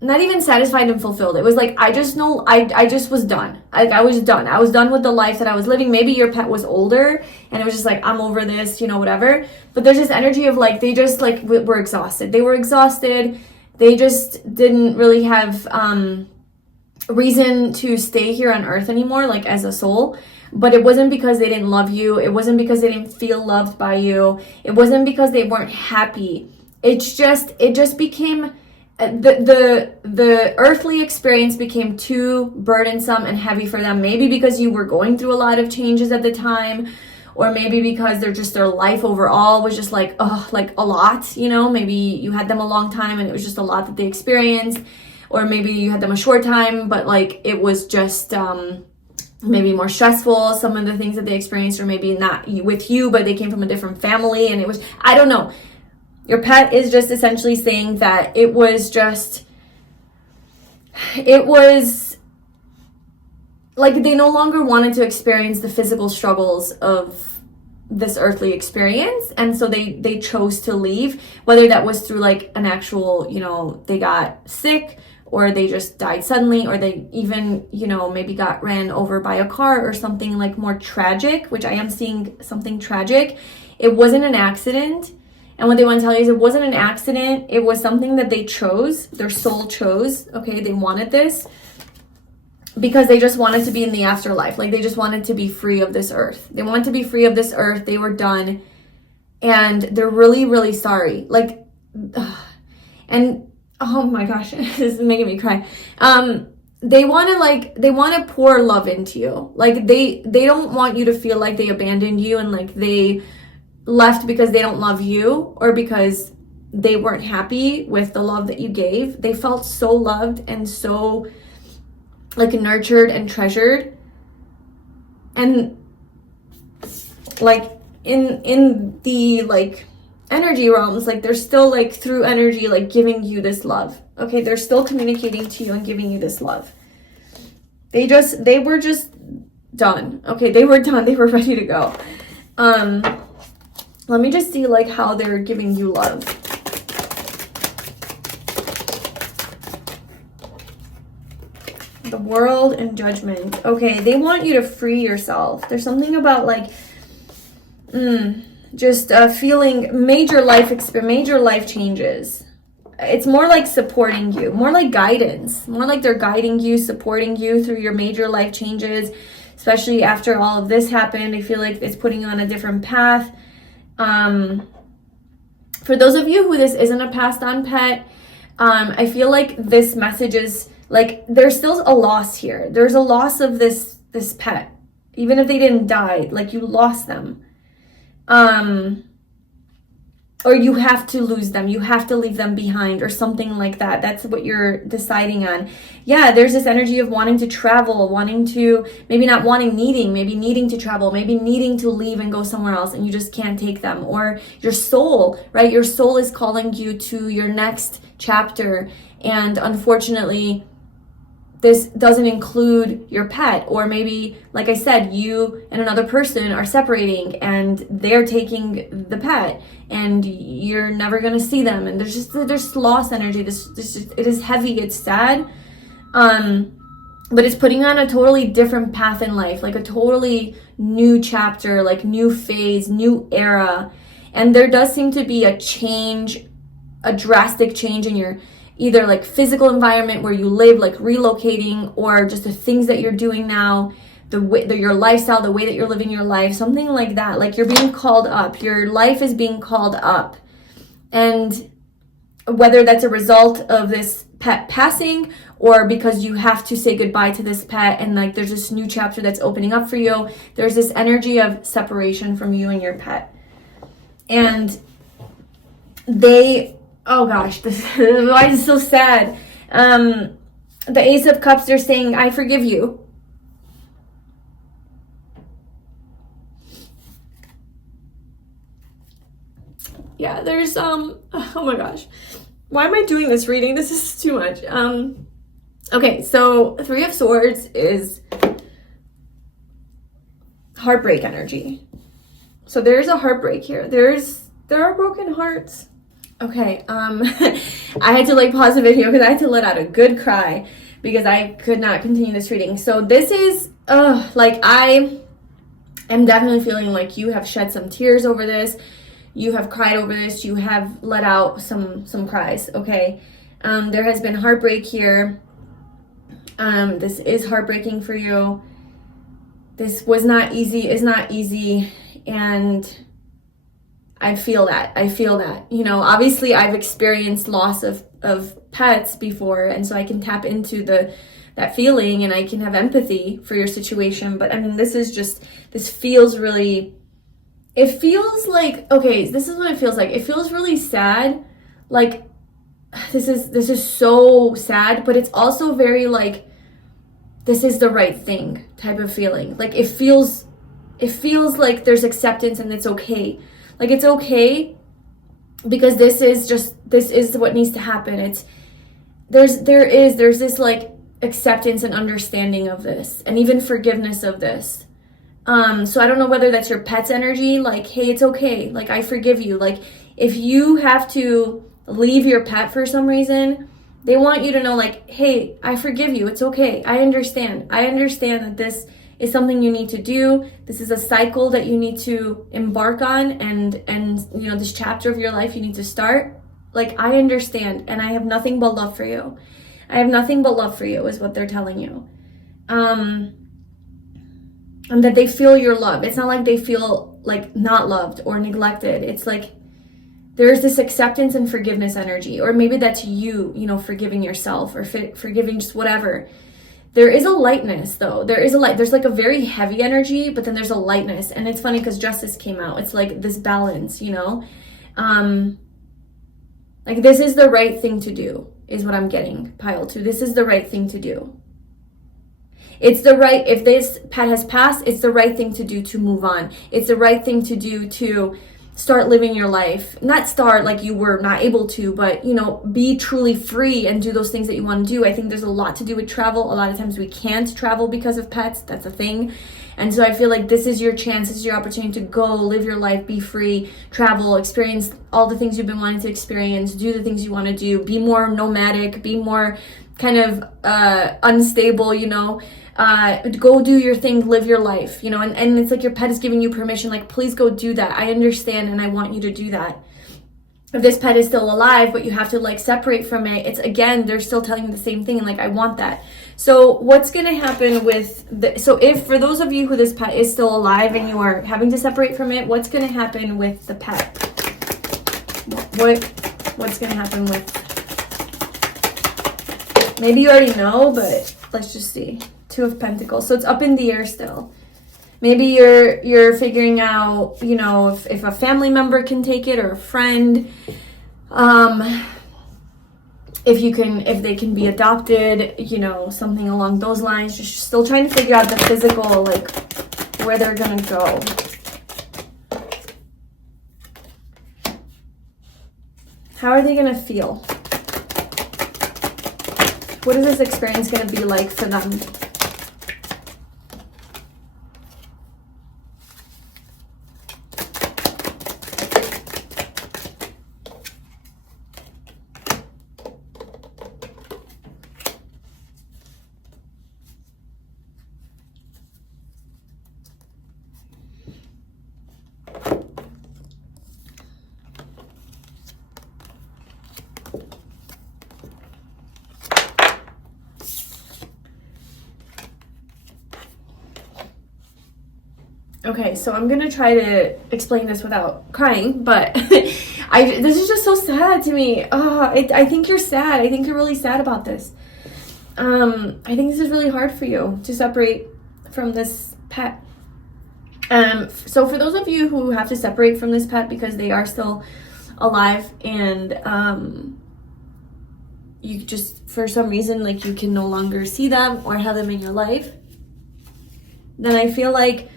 not even satisfied and fulfilled. It was like, I just was done. Like I was done. I was done with the life that I was living. Maybe your pet was older and it was just like, I'm over this, whatever. But there's this energy of like, they just like were exhausted. They were exhausted. They just didn't really have reason to stay here on earth anymore, like as a soul. But it wasn't because they didn't love you. It wasn't because they didn't feel loved by you. It wasn't because they weren't happy. It just became, the earthly experience became too burdensome and heavy for them. Maybe because you were going through a lot of changes at the time, or maybe because their life overall was just like, like a lot, maybe you had them a long time and it was just a lot that they experienced, or maybe you had them a short time, but like it was just maybe more stressful, some of the things that they experienced, or maybe not with you, but they came from a different family and it was, I don't know. Your pet is just essentially saying that it was like they no longer wanted to experience the physical struggles of this earthly experience. And so they chose to leave, whether that was through like an actual, they got sick, or they just died suddenly, or they even, maybe got ran over by a car or something like more tragic, which I am seeing something tragic. It wasn't an accident. And what they want to tell you is it wasn't an accident. It was something that they chose. Their soul chose. Okay, they wanted this because they just wanted to be in the afterlife. Like they just wanted to be free of this earth. They wanted to be free of this earth. They were done. And they're really, really sorry. Like, and oh my gosh, this is making me cry. They want to pour love into you. Like they don't want you to feel like they abandoned you and like they left because they don't love you or because they weren't happy with the love that you gave. They felt so loved and so like nurtured and treasured, and like in the like energy realms, like they're still like through energy like giving you this love. Okay, they're still communicating to you and giving you this love. They were just done. Okay, they were done. They were ready to go. Let me just see like how they're giving you love. The world and judgment. Okay, they want you to free yourself. There's something about like just feeling major life changes. It's more like supporting you, more like guidance, more like they're guiding you, supporting you through your major life changes, especially after all of this happened. I feel like it's putting you on a different path. For those of you who this isn't a passed on pet, I feel like this message is like there's still a loss here. There's a loss of this pet, even if they didn't die. Like you lost them, or you have to lose them. You have to leave them behind, or something like that. That's what you're deciding on. Yeah, there's this energy of wanting to travel, wanting to maybe needing to travel, maybe needing to leave and go somewhere else, and you just can't take them. Or your soul, right? Your soul is calling you to your next chapter, and unfortunately this doesn't include your pet, or maybe, like I said, you and another person are separating and they're taking the pet and you're never going to see them. And there's lost energy. It is heavy. It's sad. But it's putting on a totally different path in life, like a totally new chapter, like new phase, new era. And there does seem to be a change, a drastic change in your either like physical environment where you live, like relocating, or just the things that you're doing now, your lifestyle, the way that you're living your life, something like that. Like you're being called up. Your life is being called up. And whether that's a result of this pet passing, or because you have to say goodbye to this pet and like there's this new chapter that's opening up for you, there's this energy of separation from you and your pet. And oh gosh, why is it so sad? The Ace of Cups, they're saying, I forgive you. Yeah, there's, oh my gosh. Why am I doing this reading? This is too much. Okay, so Three of Swords is heartbreak energy. So there's a heartbreak here. There are broken hearts. Okay, I had to like pause the video because I had to let out a good cry because I could not continue this reading. So this is, like I am definitely feeling like you have shed some tears over this. You have cried over this. You have let out some cries, okay? There has been heartbreak here. This is heartbreaking for you. This was not easy, is not easy, and I feel that. You know, obviously I've experienced loss of pets before, and so I can tap into that feeling and I can have empathy for your situation. But I mean, this feels really, it feels like, okay, this is what it feels like. It feels really sad. Like, this is so sad, but it's also very like, this is the right thing type of feeling. Like it feels like there's acceptance and it's okay. Like it's okay because this is what needs to happen. There's this like acceptance and understanding of this and even forgiveness of this. So I don't know whether that's your pet's energy, like, hey, it's okay. Like, I forgive you. Like, if you have to leave your pet for some reason, they want you to know, like, hey, I forgive you. It's okay. I understand. I understand that this is something you need to do. This is a cycle that you need to embark on, and you know, this chapter of your life you need to start. Like, I understand, and I have nothing but love for you. I have nothing but love for you is what they're telling you. And that they feel your love. It's not like they feel like not loved or neglected. It's like there's this acceptance and forgiveness energy, or maybe that's you know, forgiving yourself or forgiving just whatever. There is a lightness though. There's like a very heavy energy, but then there's a lightness. And it's funny because Justice came out. It's like this balance, you know? Like this is the right thing to do is what I'm getting, pile 2. This is the right thing to do. It's the right, if this pet has passed, it's the right thing to do to move on. It's the right thing to do to start living your life. Not start like you were not able to, but, you know, be truly free and do those things that you want to do. I think there's a lot to do with travel. A lot of times we can't travel because of pets. That's a thing. And so I feel like this is your chance. This is your opportunity to go live your life, be free, travel, experience all the things you've been wanting to experience, do the things you want to do, be more nomadic, be more kind of unstable, you know. Go do your thing, live your life, you know, and it's like your pet is giving you permission, like, please go do that. I understand and I want you to do that. If this pet is still alive, but you have to like separate from it, it's again, they're still telling you the same thing, and like, I want that. So what's going to happen with so if for those of you who this pet is still alive and you are having to separate from it, what's going to happen with the pet? What's going to happen with, maybe you already know, but let's just see. 2 of Pentacles. So it's up in the air still. Maybe you're figuring out, you know, if a family member can take it or a friend. If they can be adopted, you know, something along those lines. Just still trying to figure out the physical, like, where they're gonna go. How are they gonna feel? What is this experience gonna be like for them? Okay, so I'm gonna try to explain this without crying, but this is just so sad to me. I think you're sad. I think you're really sad about this. I think this is really hard for you to separate from this pet. So for those of you who have to separate from this pet because they are still alive, and you just, for some reason, like, you can no longer see them or have them in your life, then I feel like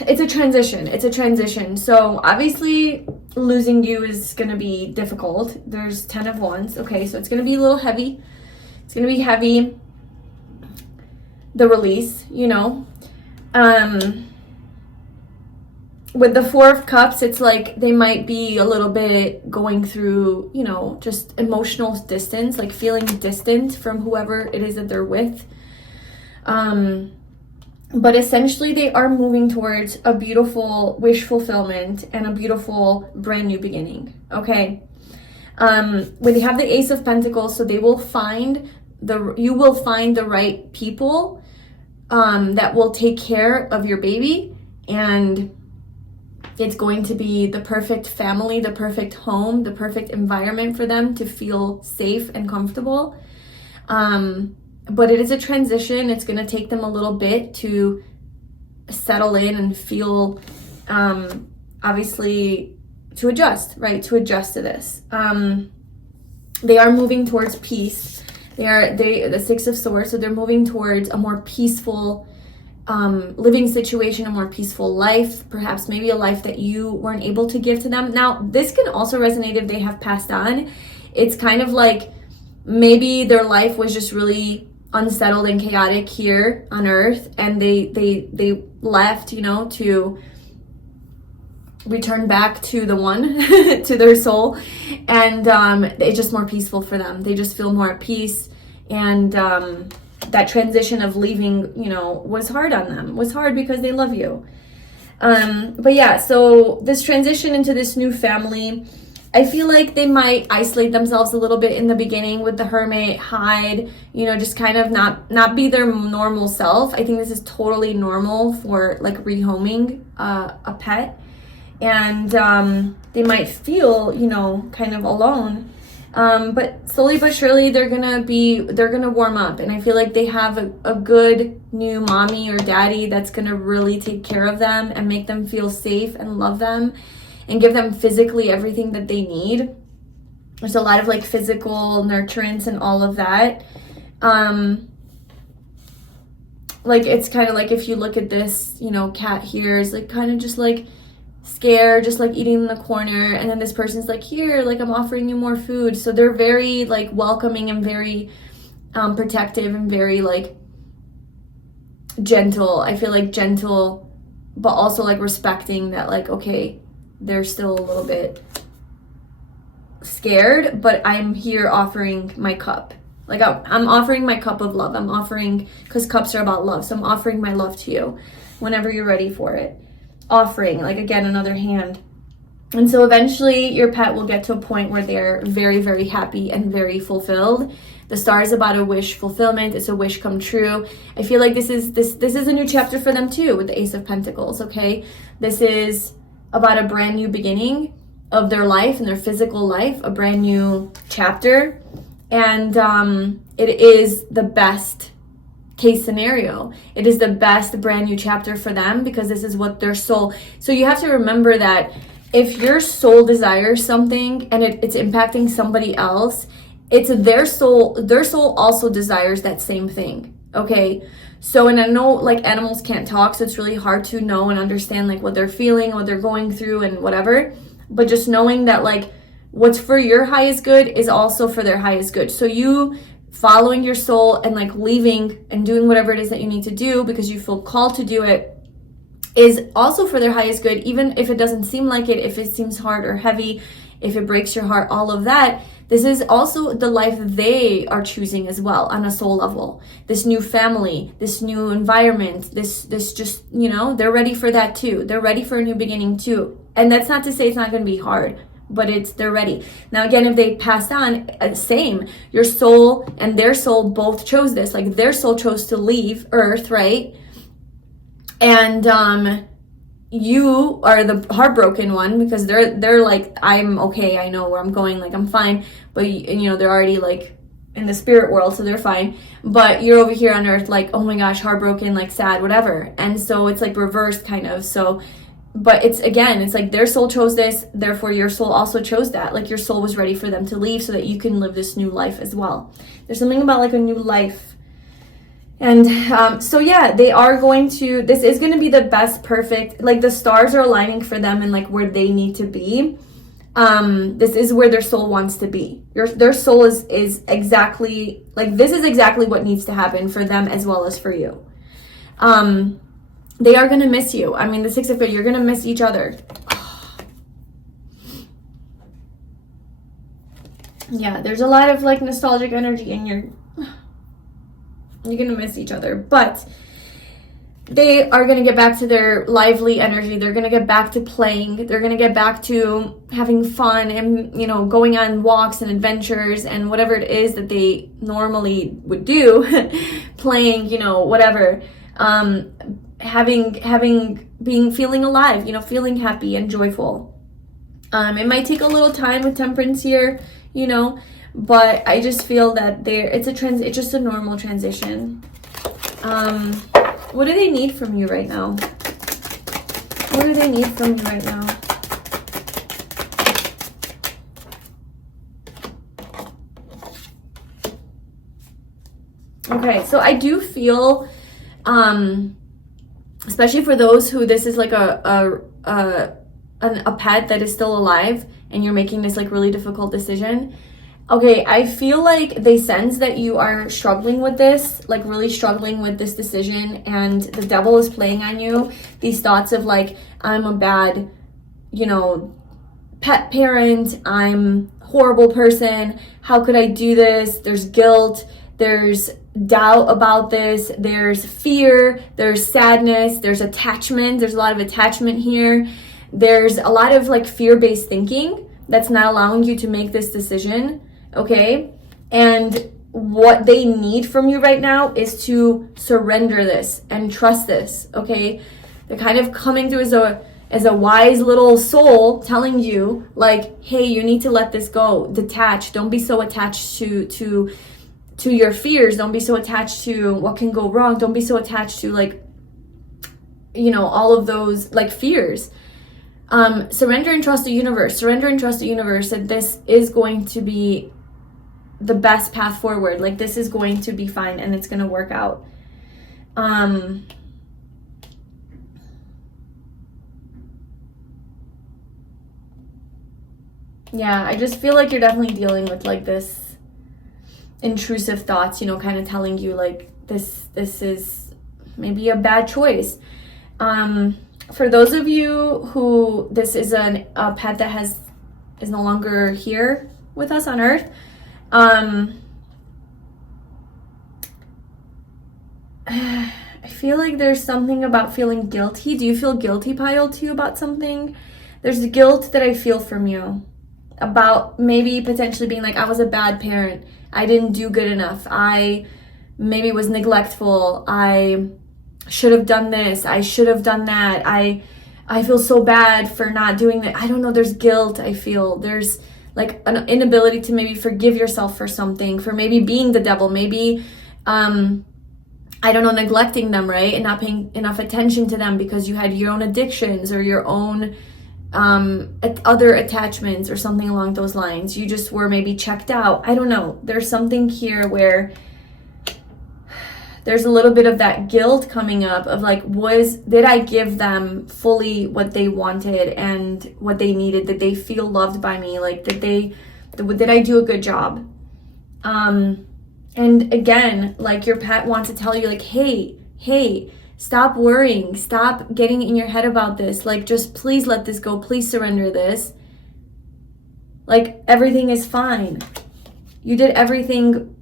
it's a transition. So obviously losing you is going to be difficult. There's 10 of Wands. Okay, so it's going to be a little heavy. It's going to be heavy, the release, you know. With the Four of Cups, it's like they might be a little bit going through, you know, just emotional distance, like feeling distant from whoever it is that they're with. But essentially they are moving towards a beautiful wish fulfillment and a beautiful brand new beginning, okay? When they have the Ace of Pentacles, so you will find the right people that will take care of your baby, and it's going to be the perfect family, the perfect home, the perfect environment for them to feel safe and comfortable. But it is a transition. It's going to take them a little bit to settle in and feel, obviously, to adjust, right? To adjust to this. They are moving towards peace. The Six of Swords, so they're moving towards a more peaceful living situation, a more peaceful life, perhaps maybe a life that you weren't able to give to them. Now, this can also resonate if they have passed on. It's kind of like maybe their life was just really unsettled and chaotic here on earth, and they left, you know, to return back to the one, to their soul, and it's just more peaceful for them. They just feel more at peace, and that transition of leaving, you know, was hard on them. Was hard because they love you. But yeah, so this transition into this new family, I feel like they might isolate themselves a little bit in the beginning with the Hermit, hide, you know, just kind of not be their normal self. I think this is totally normal for like rehoming a pet. And they might feel, you know, kind of alone. But slowly but surely they're gonna warm up. And I feel like they have a good new mommy or daddy that's gonna really take care of them and make them feel safe and love them and give them physically everything that they need. There's a lot of like physical nurturance and all of that. Like it's kind of like if you look at this, you know, cat here is like kind of just like scared, just like eating in the corner, and then this person's like, here, like I'm offering you more food. So they're very like welcoming and very protective and very like gentle. I feel like gentle, but also like respecting that, like, okay, they're still a little bit scared, but I'm here offering my cup. Like I'm offering my cup of love. I'm offering, because cups are about love, so I'm offering my love to you whenever you're ready for it. Offering, like, again, another hand. And so eventually your pet will get to a point where they're very, very happy and very fulfilled. The star is about a wish fulfillment. It's a wish come true. I feel like this is a new chapter for them too, with the Ace of Pentacles, okay? This is about a brand new beginning of their life and their physical life, a brand new chapter. And it is the best case scenario. It is the best brand new chapter for them, because this is what their soul. So you have to remember that if your soul desires something and it's impacting somebody else, it's their soul. Their soul also desires that same thing. Okay. So, and I know like animals can't talk, so it's really hard to know and understand like what they're feeling, what they're going through and whatever. But just knowing that like what's for your highest good is also for their highest good. So you following your soul and like leaving and doing whatever it is that you need to do because you feel called to do it is also for their highest good, even if it doesn't seem like it, if it seems hard or heavy, if it breaks your heart, all of that. This is also the life they are choosing as well on a soul level. This new family, this new environment, this just, you know, they're ready for that too. They're ready for a new beginning too. And that's not to say it's not going to be hard, but they're ready. Now, again, if they passed on, same, your soul and their soul both chose this. Like their soul chose to leave Earth, right? And you are the heartbroken one because they're like, I'm okay, I know where I'm going, like I'm fine. But you know, they're already like in the spirit world, so they're fine. But you're over here on Earth like, oh my gosh, heartbroken, like sad, whatever. And so it's like reversed kind of. So but it's, again, it's like their soul chose this, therefore your soul also chose that. Like your soul was ready for them to leave so that you can live this new life as well. There's something about like a new life. And so yeah, they are going to, this is going to be the best, perfect, like the stars are aligning for them and like where they need to be. This is where their soul wants to be. Their soul is exactly, like this is exactly what needs to happen for them as well as for you. They are going to miss you. I mean, the Six of Cups, you're going to miss each other. Yeah, there's a lot of like nostalgic energy and you're going to miss each other. But they are going to get back to their lively energy. They're going to get back to playing. They're going to get back to having fun and, you know, going on walks and adventures and whatever it is that they normally would do. Playing, you know, whatever. Feeling alive, you know, feeling happy and joyful. It might take a little time with Temperance here, you know, but I just feel that it's just a normal transition. What do they need from you right now? What do they need from you right now? Okay, so I do feel, especially for those who this is like a pet that is still alive and you're making this like really difficult decision. Okay, I feel like they sense that you are struggling with this, like really struggling with this decision, and the devil is playing on you. These thoughts of like, I'm a bad, you know, pet parent, I'm a horrible person, how could I do this? There's guilt, there's doubt about this, there's fear, there's sadness, there's attachment, there's a lot of attachment here. There's a lot of like fear-based thinking that's not allowing you to make this decision. Okay, and what they need from you right now is to surrender this and trust this. Okay, they're kind of coming through as a wise little soul telling you like, hey, you need to let this go, detach. Don't be so attached to your fears. Don't be so attached to what can go wrong. Don't be so attached to like, you know, all of those like fears. Surrender and trust the universe. Surrender and trust the universe that this is going to be the best path forward. Like this is going to be fine and it's going to work out. Yeah, I just feel like you're definitely dealing with like this intrusive thoughts, you know, kind of telling you like this is maybe a bad choice. For those of you who this is a pet that is no longer here with us on Earth, I feel like there's something about feeling guilty. Do you feel guilty, Pile, too, about something? There's guilt that I feel from you about maybe potentially being like, I was a bad parent. I didn't do good enough. I maybe was neglectful. I should have done this. I should have done that. I feel so bad for not doing that. I don't know. There's guilt. I feel there's like an inability to maybe forgive yourself for something, for maybe being the devil, maybe, I don't know, neglecting them, right? And not paying enough attention to them because you had your own addictions or your own other attachments or something along those lines. You just were maybe checked out. I don't know. There's something here where there's a little bit of that guilt coming up of like, did I give them fully what they wanted and what they needed? Did they feel loved by me? Like, did I do a good job? And again, like your pet wants to tell you like, hey, stop worrying. Stop getting in your head about this. Like, just please let this go. Please surrender this. Like, everything is fine. You did everything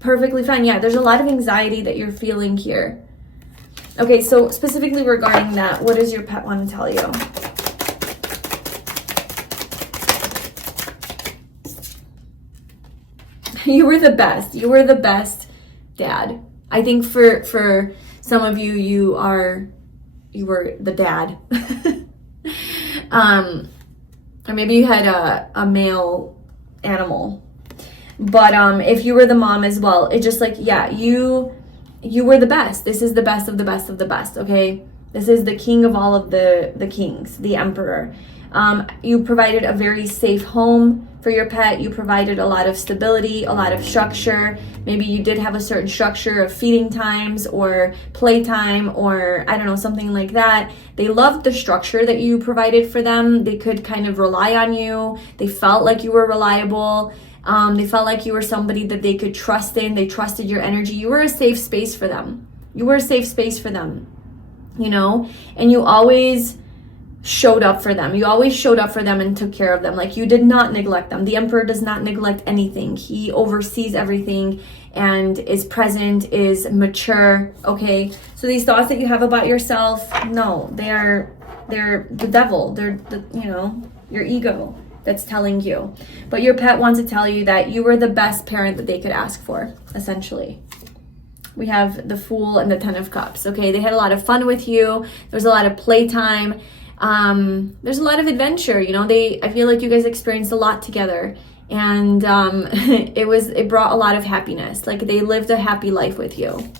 perfectly fine. Yeah, there's a lot of anxiety that you're feeling here. Okay, so specifically regarding that, what does your pet want to tell you? You were the best. You were the best dad. I think for some of you, you were the dad. Or maybe you had a male animal. But if you were the mom as well, it's just like, yeah, you were the best. This is the best of the best of the best, okay? This is the king of all of the kings, the emperor. You provided a very safe home for your pet. You provided a lot of stability, a lot of structure. Maybe you did have a certain structure of feeding times or playtime, or I don't know, something like that. They loved the structure that you provided for them. They could kind of rely on you. They felt like you were reliable. They felt like you were somebody that they could trust in. They trusted your energy. You were a safe space for them. You were a safe space for them, you know, and you always showed up for them. You always showed up for them and took care of them. Like, you did not neglect them. The emperor does not neglect anything. He oversees everything and is present, is mature. Okay, so these thoughts that you have about yourself, no, they're the devil. They're your ego that's telling you. But your pet wants to tell you that you were the best parent that they could ask for, essentially. We have the Fool and the Ten of Cups. Okay, they had a lot of fun with you. There was a lot of playtime. There's a lot of adventure, you know. I feel like you guys experienced a lot together, and it brought a lot of happiness. Like, they lived a happy life with you.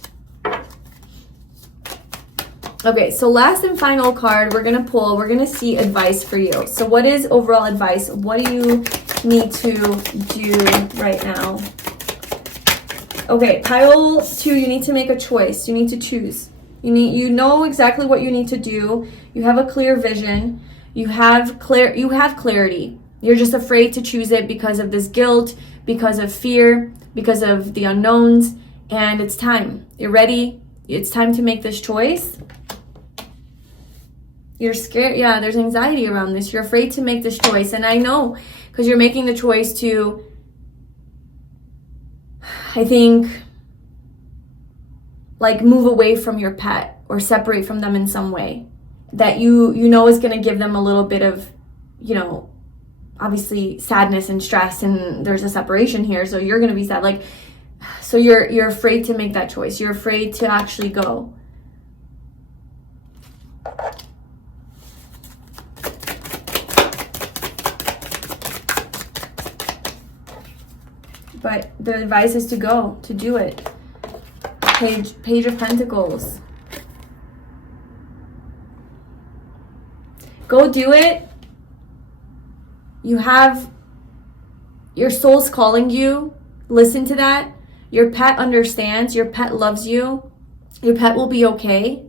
Okay, so last and final card we're gonna pull, we're gonna see advice for you. So what is overall advice? What do you need to do right now? Okay, pile 2, you need to make a choice. You need to choose. You know exactly what you need to do. You have a clear vision. You have clarity. You're just afraid to choose it because of this guilt, because of fear, because of the unknowns, and it's time. You're ready. It's time to make this choice. You're scared. Yeah, there's anxiety around this. You're afraid to make this choice, and I know, because you're making the choice to, I think, like, move away from your pet or separate from them in some way that you know is going to give them a little bit of, you know, obviously sadness and stress, and there's a separation here, so you're going to be sad. Like, so you're afraid to make that choice. You're afraid to actually go. But the advice is to go, to do it. Page of Pentacles. Go do it. You have, your soul's calling you. Listen to that. Your pet understands. Your pet loves you. Your pet will be okay.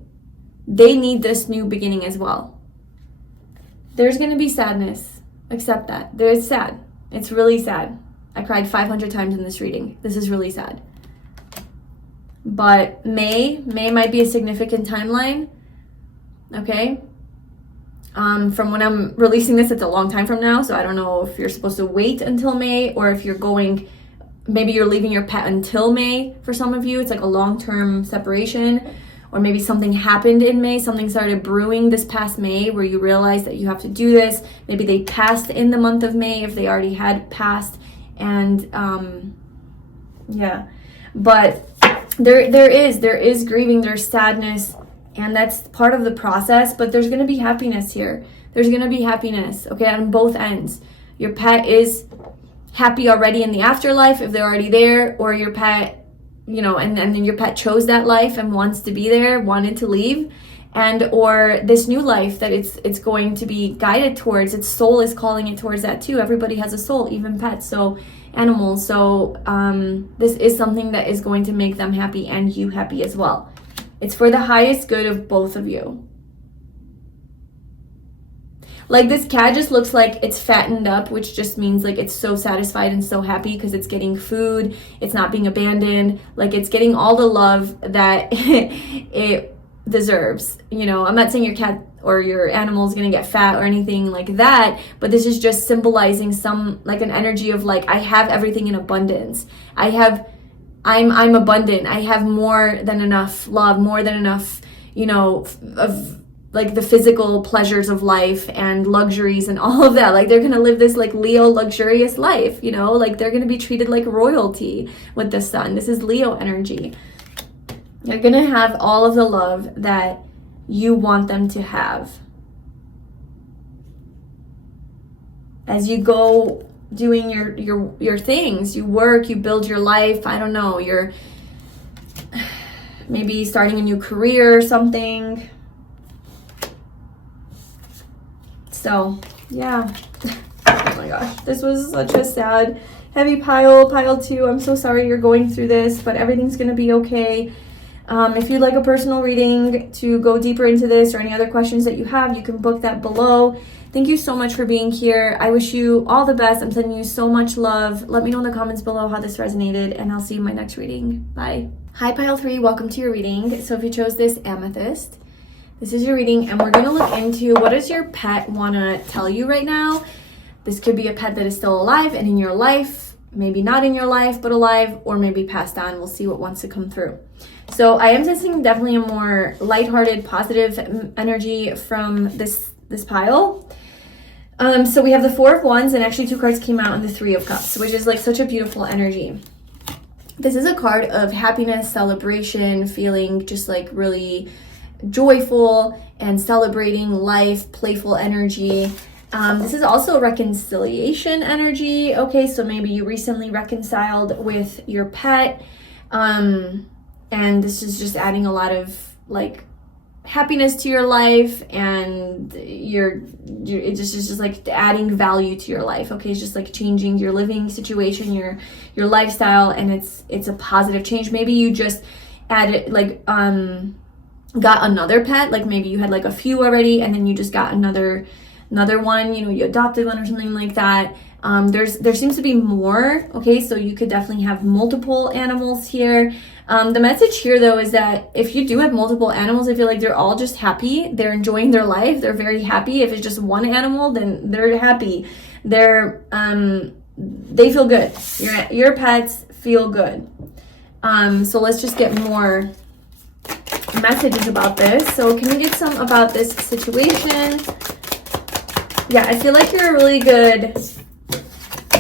They need this new beginning as well. There's going to be sadness. Accept that. It's sad. It's really sad. I cried 500 times in this reading. This is really sad. But May might be a significant timeline. Okay? From when I'm releasing this, it's a long time from now. So I don't know if you're supposed to wait until May, or if you're going, maybe you're leaving your pet until May. For some of you, it's like a long-term separation. Or maybe something happened in May. Something started brewing this past May where you realized that you have to do this. Maybe they passed in the month of May if they already had passed. And yeah, but there is grieving, there's sadness, and that's part of the process. But there's going to be happiness here. There's going to be happiness, okay, on both ends. Your pet is happy already in the afterlife if they're already there, or your pet, you know, and then your pet chose that life and wants to be there, wanted to leave, and or this new life that it's going to be guided towards. Its soul is calling it towards that too. Everybody has a soul, even pets, so animals. So this is something that is going to make them happy and you happy as well. It's for the highest good of both of you. Like, this cat just looks like it's fattened up, which just means like it's so satisfied and so happy because it's getting food, it's not being abandoned, like it's getting all the love that it deserves. You know, I'm not saying your cat or your animal is gonna get fat or anything like that, but this is just symbolizing some, like, an energy of like, I have everything in abundance. I'm abundant. I have more than enough love, more than enough, you know, of like the physical pleasures of life and luxuries and all of that. Like, they're gonna live this like Leo luxurious life, you know, like they're gonna be treated like royalty with the sun. This is Leo energy. You're gonna have all of the love that you want them to have. As you go doing your things, you work, you build your life, I don't know, you're maybe starting a new career or something. So yeah. Oh my gosh, this was such a sad, heavy pile 2. I'm so sorry you're going through this, but everything's gonna be okay. If you'd like a personal reading to go deeper into this or any other questions that you have, you can book that below. Thank you so much for being here. I wish you all the best. I'm sending you so much love. Let me know in the comments below how this resonated, and I'll see you in my next reading. Bye. Hi, pile 3. Welcome to your reading. So if you chose this amethyst, this is your reading, and we're going to look into what does your pet want to tell you right now. This could be a pet that is still alive and in your life, maybe not in your life, but alive, or maybe passed on. We'll see what wants to come through. So I am sensing definitely a more lighthearted, positive energy from this pile. So we have the 4 of Wands, and actually 2 cards came out in the 3 of Cups, which is like such a beautiful energy. This is a card of happiness, celebration, feeling just like really joyful and celebrating life, playful energy. This is also reconciliation energy. Okay, so maybe you recently reconciled with your pet, and this is just adding a lot of like happiness to your life, and it's just like adding value to your life. Okay, it's just like changing your living situation, your lifestyle, and it's a positive change. Maybe you just added like got another pet, like maybe you had like a few already, and then you just got another one, you know, you adopted one or something like that. There seems to be more. Okay, so you could definitely have multiple animals here. The message here though is that if you do have multiple animals, I feel like they're all just happy. They're enjoying their life. They're very happy. If it's just one animal, then they're happy. They feel good. Your pets feel good. So let's just get more messages about this. So can we get some about this situation? Yeah, I feel like you're a really good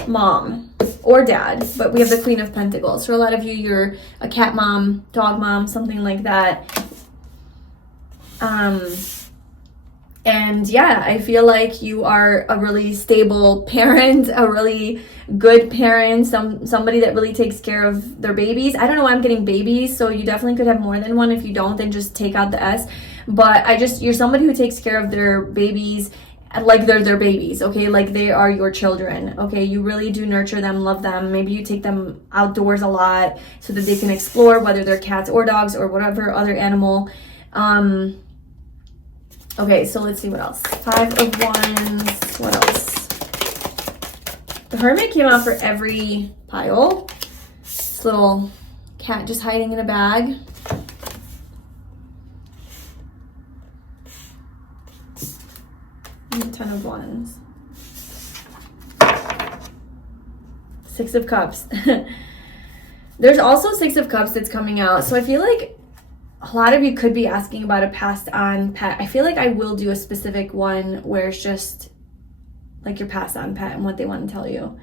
mom or dad, but we have the Queen of Pentacles. For a lot of you, you're a cat mom, dog mom, something like that. And yeah, I feel like you are a really stable parent, a really good parent, somebody that really takes care of their babies. I don't know why I'm getting babies, so you definitely could have more than one. If you don't, then just take out the S. But you're somebody who takes care of their babies like they're their babies, okay? Like they are your children, okay? You really do nurture them, love them. Maybe you take them outdoors a lot so that they can explore, whether they're cats or dogs or whatever other animal. Okay, so let's see what else. 5 of Wands, what else? The Hermit came out for every pile. This little cat just hiding in a bag. And 10 of Wands. 6 of Cups. There's also 6 of Cups that's coming out. So I feel like a lot of you could be asking about a passed on pet. I feel like I will do a specific one where it's just like your passed on pet and what they want to tell you.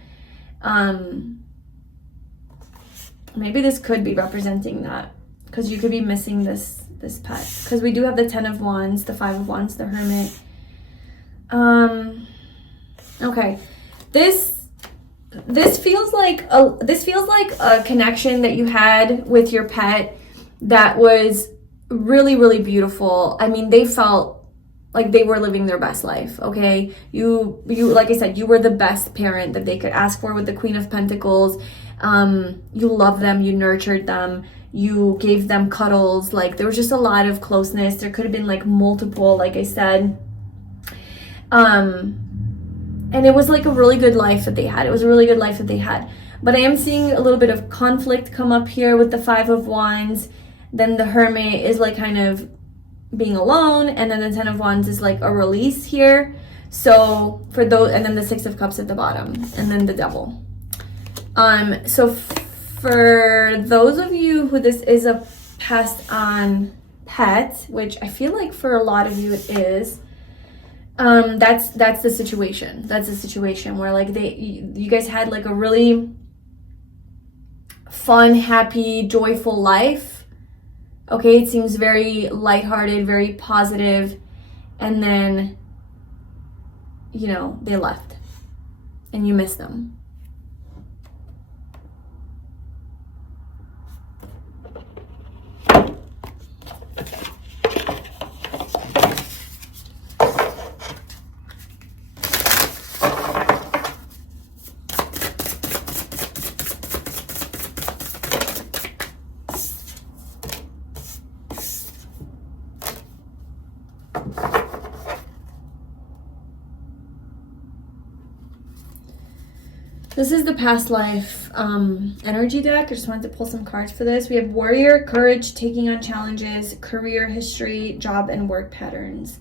Maybe this could be representing that, because you could be missing this pet. Because we do have the 10 of Wands, the 5 of Wands, the Hermit. Okay, this feels like a connection that you had with your pet that was really, really beautiful. I mean, they felt like they were living their best life. Okay, you like I said, you were the best parent that they could ask for with the Queen of Pentacles. You loved them, you nurtured them, you gave them cuddles. Like there was just a lot of closeness. There could have been like multiple, like I said. And it was like a really good life that they had. It was a really good life that they had. But I am seeing a little bit of conflict come up here with the 5 of Wands. Then the Hermit is like kind of being alone. And then the 10 of Wands is like a release here. So for those, and then the 6 of Cups at the bottom. And then the Devil. So for those of you who this is a passed on pet, which I feel like for a lot of you it is, that's the situation. That's the situation where like you guys had like a really fun, happy, joyful life. Okay, it seems very lighthearted, very positive, and then you know they left and you miss them. This is the past life energy deck. I just wanted to pull some cards for this. We have warrior, courage, taking on challenges, career, history, job, and work patterns.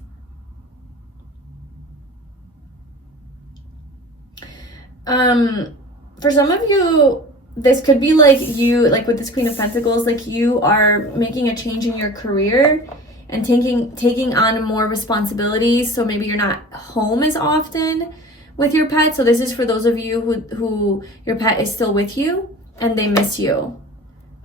For some of you, this could be like you, like with this Queen of Pentacles, like you are making a change in your career and taking on more responsibilities. So maybe you're not home as often with your pet. So this is for those of you who your pet is still with you and they miss you.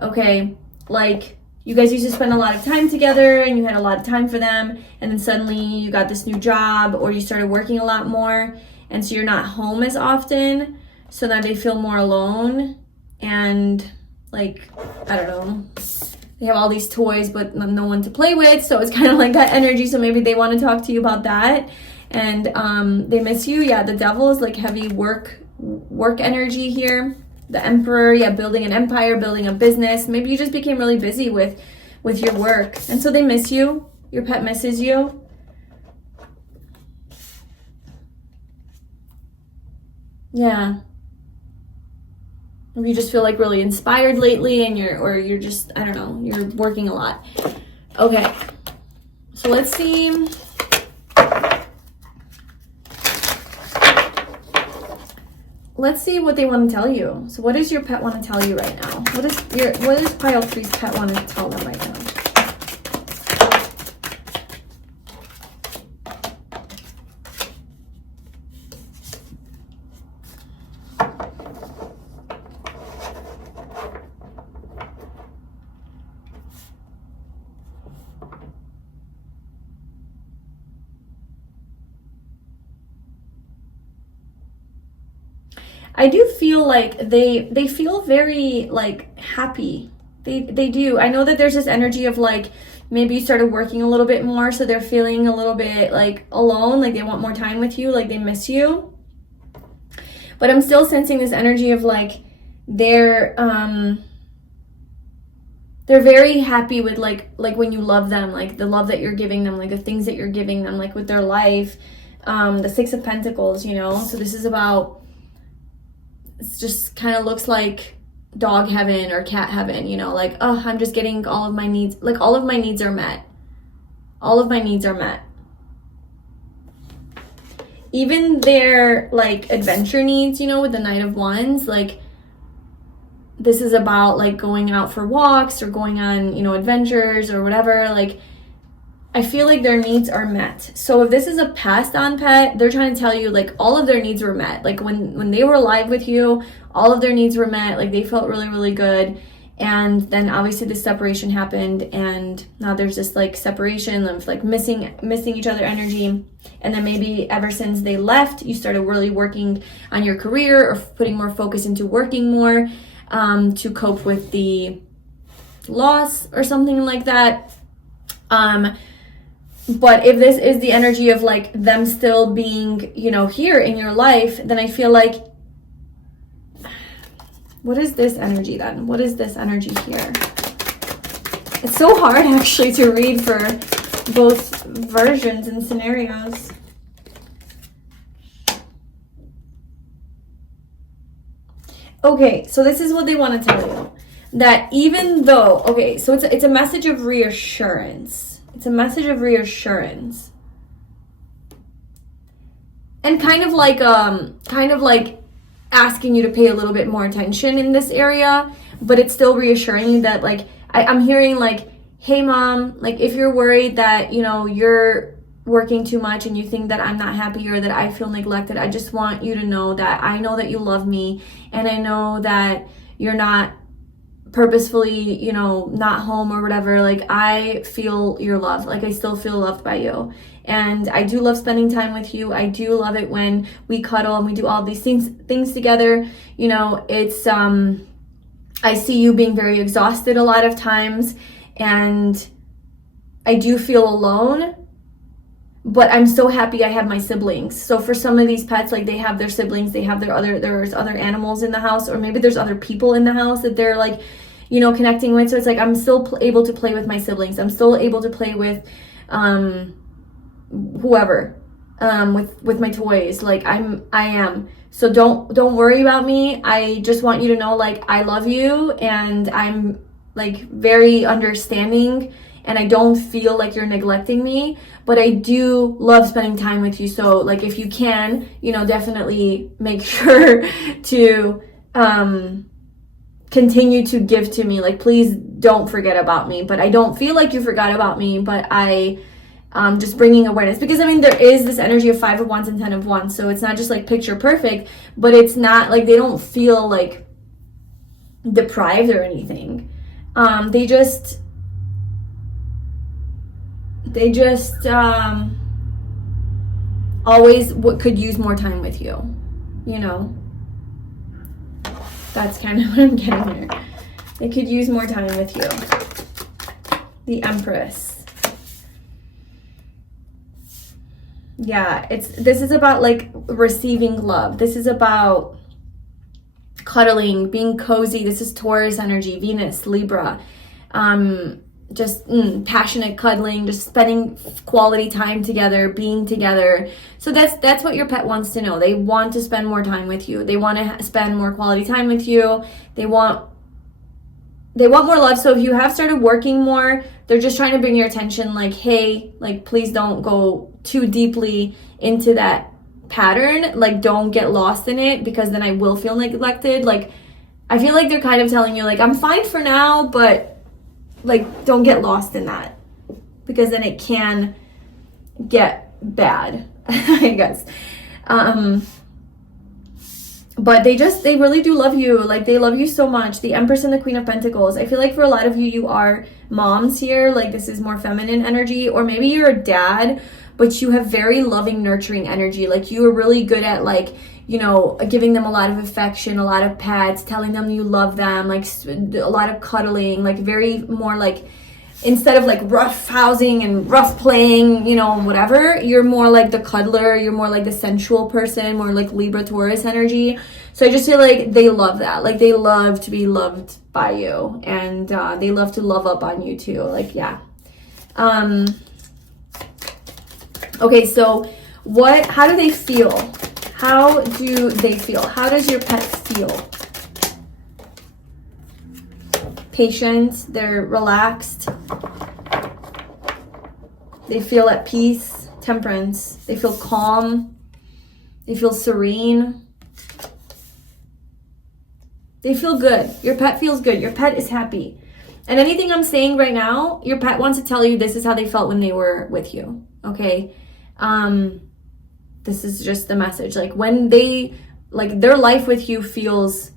Okay, like you guys used to spend a lot of time together and you had a lot of time for them, and then suddenly you got this new job or you started working a lot more, and so you're not home as often, so that they feel more alone. And like, I don't know, they have all these toys but no one to play with, so it's kind of like that energy. So maybe they want to talk to you about that, and they miss you. Yeah, the Devil is like heavy work energy here. The Emperor, yeah, building an empire, building a business. Maybe you just became really busy with your work, and so they miss you. Your pet misses you. Yeah. Maybe you just feel like really inspired lately, and you're just, I don't know, you're working a lot. Okay, so let's see. Let's see what they want to tell you. So what does your pet want to tell you right now? What does pile 3's pet want to tell them right now? I do feel like they feel very like happy. They do. I know that there's this energy of like maybe you started working a little bit more, so they're feeling a little bit like alone, like they want more time with you, like they miss you. But I'm still sensing this energy of like they're very happy with like when you love them, like the love that you're giving them, like the things that you're giving them, like with their life. The 6 of Pentacles, you know. So this is about, it just kind of looks like dog heaven or cat heaven, you know, like, oh, I'm just getting all of my needs, like all of my needs are met. All of my needs are met. Even their like adventure needs, you know, with the Knight of Wands, like this is about like going out for walks or going on, you know, adventures or whatever. Like I feel like their needs are met. So if this is a passed on pet, they're trying to tell you like all of their needs were met. Like when they were alive with you, all of their needs were met. Like they felt really, really good. And then obviously this separation happened, and now there's this like separation of like missing each other energy. And then maybe ever since they left, you started really working on your career or putting more focus into working more to cope with the loss or something like that. But if this is the energy of like them still being, you know, here in your life, then I feel like, what is this energy then? What is this energy here? It's so hard actually to read for both versions and scenarios. Okay, so this is what they want to tell you. That even though, okay, so it's a message of reassurance. It's a message of reassurance. And kind of like asking you to pay a little bit more attention in this area, but it's still reassuring you that like I'm hearing like, hey mom, like if you're worried that, you know, you're working too much and you think that I'm not happy or that I feel neglected, I just want you to know that I know that you love me, and I know that you're not purposefully, you know, not home or whatever. Like I feel your love. Like I still feel loved by you, and I do love spending time with you. I do love it when we cuddle and we do all these things together. You know, it's I see you being very exhausted a lot of times, and I do feel alone, but I'm so happy I have my siblings. So for some of these pets, like they have their siblings, they have there's other animals in the house, or maybe there's other people in the house that they're like, you know, connecting with. So it's like I'm still able to play with my siblings. I'm still able to play with whoever, with my toys. Like I am. So don't worry about me. I just want you to know, like, I love you, and I'm like very understanding, and I don't feel like you're neglecting me, but I do love spending time with you. So like, if you can, you know, definitely make sure to continue to give to me. Like, please don't forget about me. But I don't feel like you forgot about me, but I just bringing awareness, because I mean, there is this energy of 5 of Wands and 10 of Wands, so it's not just like picture perfect, but it's not like they don't feel like deprived or anything. They just always could use more time with you, you know. That's kind of what I'm getting here. They could use more time with you. The Empress. Yeah, this is about like receiving love. This is about cuddling, being cozy. This is Taurus energy, Venus, Libra. Just passionate cuddling, just spending quality time together, being together. So that's what your pet wants to know. They want to spend more time with you. They want to spend more quality time with you. They want more love. So if you have started working more, they're just trying to bring your attention, like, hey, like, please don't go too deeply into that pattern. Like, don't get lost in it, because then I will feel neglected. Like, I feel like they're kind of telling you, like, I'm fine for now, but like, don't get lost in that, because then it can get bad, I guess. But they really do love you. Like, they love you so much. The Empress and the Queen of Pentacles. I feel like for a lot of you, you are moms here. Like, this is more feminine energy, or maybe you're a dad, but you have very loving, nurturing energy. Like, you are really good at, like, you know, giving them a lot of affection, a lot of pets, telling them you love them, like a lot of cuddling, like very more like, instead of like rough housing and rough playing, you know, whatever, you're more like the cuddler, you're more like the sensual person, more like Libra, Taurus energy. So I just feel like they love that. Like, they love to be loved by you, and they love to love up on you too. Like, yeah. Okay, so how do they feel? How do they feel? How does your pet feel? Patient, they're relaxed. They feel at peace. Temperance, they feel calm. They feel serene. They feel good. Your pet feels good. Your pet is happy. And anything I'm saying right now, your pet wants to tell you this is how they felt when they were with you. Okay? This is just the message. Like, when they, like, their life with you feels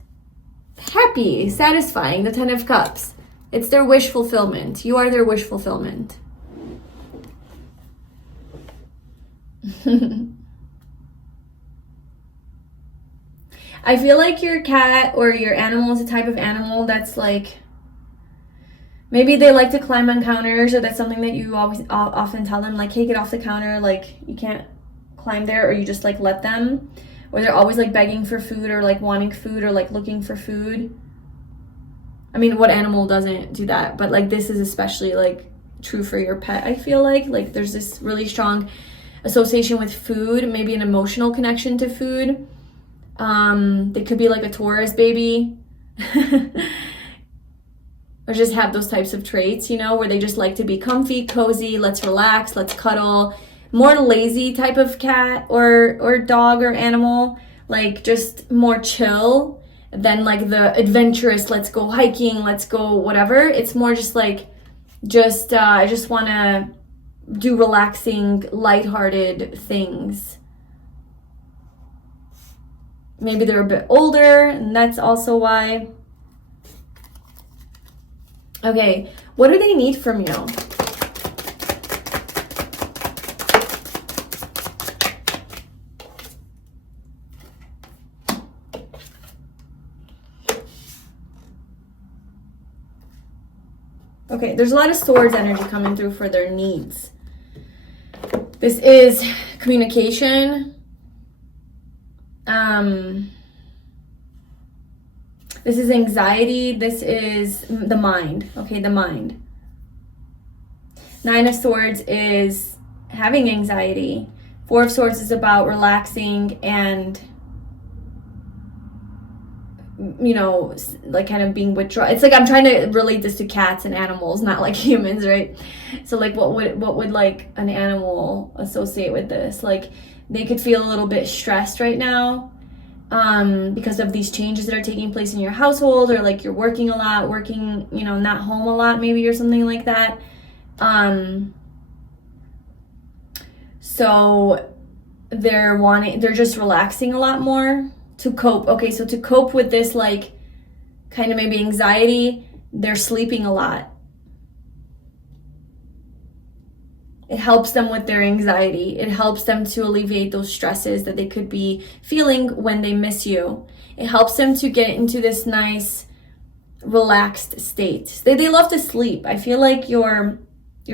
happy, satisfying. The 10 of Cups. It's their wish fulfillment. You are their wish fulfillment. I feel like your cat or your animal is a type of animal that's like, maybe they like to climb on counters, or that's something that you often tell them, like, hey, get off the counter, like, you can't climb there, or you just like let them, or they're always like begging for food, or like wanting food, or like looking for food. I mean, what animal doesn't do that? But like, this is especially like true for your pet. I feel like there's this really strong association with food, maybe an emotional connection to food. They could be like a Taurus baby or just have those types of traits, you know, where they just like to be comfy, cozy, let's relax, let's cuddle. More lazy type of cat or dog or animal, like just more chill than like the adventurous, let's go hiking, let's go whatever. It's more just like, I just want to do relaxing, lighthearted things. Maybe they're a bit older, and that's also why. Okay, what do they need from you? Okay, there's a lot of swords energy coming through for their needs. This is communication. This is anxiety. This is the mind. Okay, the mind. 9 of Swords is having anxiety. 4 of Swords is about relaxing and you know, like kind of being withdrawn. It's like I'm trying to relate this to cats and animals, not like humans, right? So like what would like an animal associate with this? Like they could feel a little bit stressed right now because of these changes that are taking place in your household, or like you're working a lot, you know, not home a lot maybe, or something like that. So they're just relaxing a lot more to cope. Okay, so to cope with this like kind of maybe anxiety, they're sleeping a lot. It helps them with their anxiety. It helps them to alleviate those stresses that they could be feeling when they miss you. It helps them to get into this nice, relaxed state. They love to sleep. I feel like your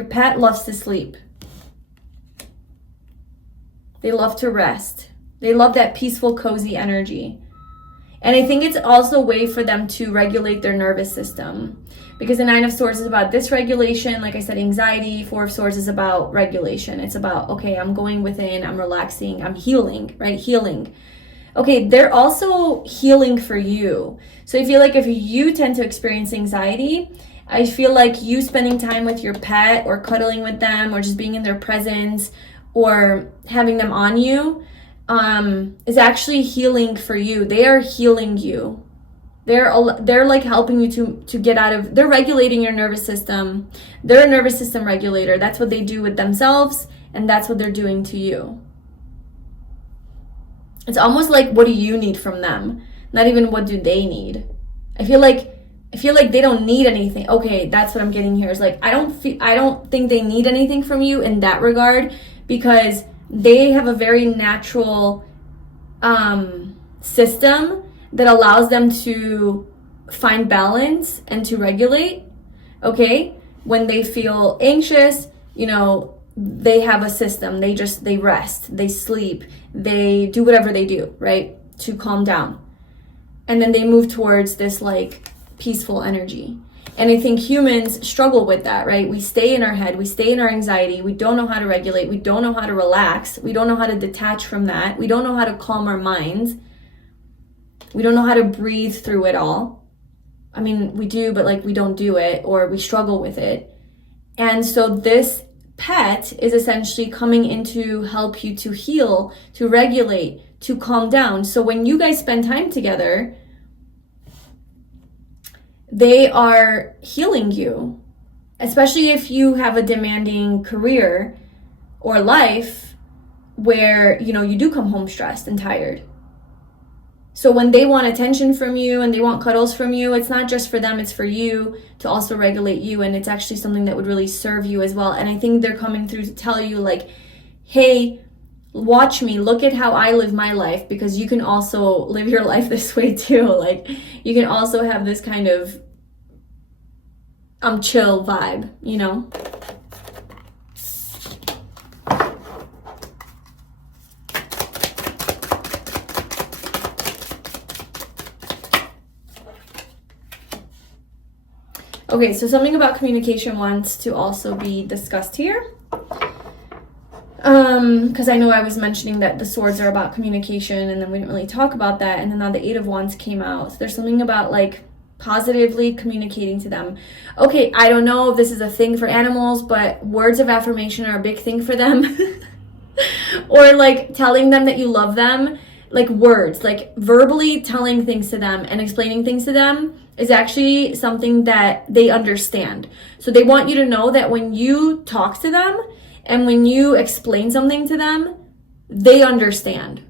pet loves to sleep. They love to rest. They love that peaceful, cozy energy. And I think it's also a way for them to regulate their nervous system. Because the Nine of Swords is about dysregulation, like I said, anxiety. Four of Swords is about regulation. It's about, okay, I'm going within, I'm relaxing, I'm healing, right? Healing. Okay, they're also healing for you. So I feel like if you tend to experience anxiety, I feel like you spending time with your pet or cuddling with them or just being in their presence or having them on you is actually healing for you. They are healing you. They're like helping you to get out of, they're regulating your nervous system. They're a nervous system regulator. That's what they do with themselves, and that's what they're doing to you. It's almost like, what do you need from them? Not even what do they need. I feel like they don't need anything. Okay, that's what I'm getting here. Is like I don't think they need anything from you in that regard, because they have a very natural system that allows them to find balance and to regulate. Okay, when they feel anxious, you know, they have a system. They rest, they sleep, they do whatever they do, right, to calm down. And then they move towards this like peaceful energy. And I think humans struggle with that, right? We stay in our head, we stay in our anxiety, we don't know how to regulate, we don't know how to relax, we don't know how to detach from that, we don't know how to calm our minds, we don't know how to breathe through it all. I mean, we do, but like we don't do it, or we struggle with it. And so this pet is essentially coming in to help you to heal, to regulate, to calm down. So when you guys spend time together, they are healing you, especially if you have a demanding career or life where, you know, you do come home stressed and tired. So when they want attention from you and they want cuddles from you, it's not just for them, it's for you to also regulate you. And it's actually something that would really serve you as well. And I think they're coming through to tell you like, hey, watch me, look at how I live my life, because you can also live your life this way too. Like you can also have this kind of chill vibe, you know? Okay, so something about communication wants to also be discussed here. Because I know I was mentioning that the swords are about communication, and then we didn't really talk about that, and then now the Eight of Wands came out. So there's something about like positively communicating to them. Okay, I don't know if this is a thing for animals, but words of affirmation are a big thing for them. Or like telling them that you love them, like words, like verbally telling things to them and explaining things to them is actually something that they understand. So they want you to know that when you talk to them and when you explain something to them, they understand.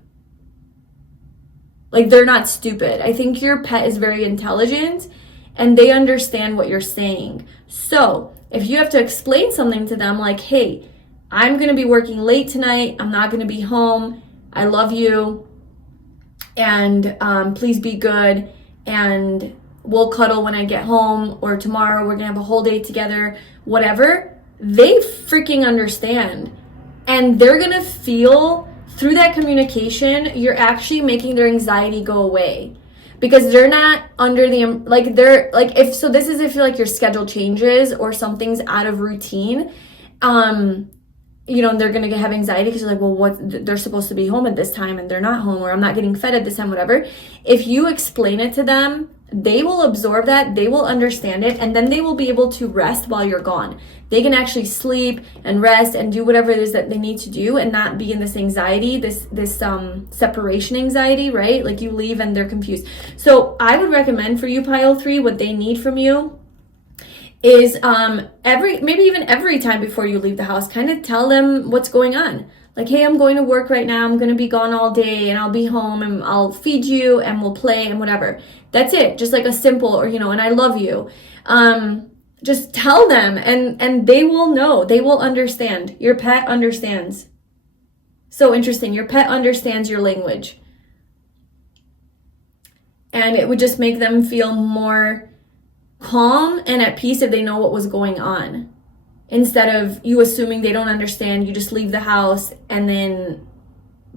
Like they're not stupid. I think your pet is very intelligent and they understand what you're saying. So if you have to explain something to them like, hey, I'm going to be working late tonight, I'm not going to be home, I love you, and please be good, and we'll cuddle when I get home, or tomorrow we're gonna have a whole day together, whatever, they freaking understand. And they're gonna feel through that communication, you're actually making their anxiety go away. Because they're not under the, like they're, like if, so this is if like your schedule changes or something's out of routine, you know, they're going to have anxiety because they're like, well, they're supposed to be home at this time and they're not home, or I'm not getting fed at this time, whatever. If you explain it to them, they will absorb that, they will understand it, and then they will be able to rest while you're gone. They can actually sleep and rest and do whatever it is that they need to do and not be in this anxiety, this separation anxiety, right? Like you leave and they're confused. So I would recommend for you, pile 3, what they need from you is maybe even every time before you leave the house, kind of tell them what's going on. Like, hey, I'm going to work right now. I'm going to be gone all day and I'll be home and I'll feed you and we'll play and whatever. That's it. Just like a simple, or, you know, and I love you. Just tell them and they will know. They will understand. Your pet understands. So interesting. Your pet understands your language. And it would just make them feel more calm and at peace if they know what was going on, instead of you assuming they don't understand. You just leave the house and then,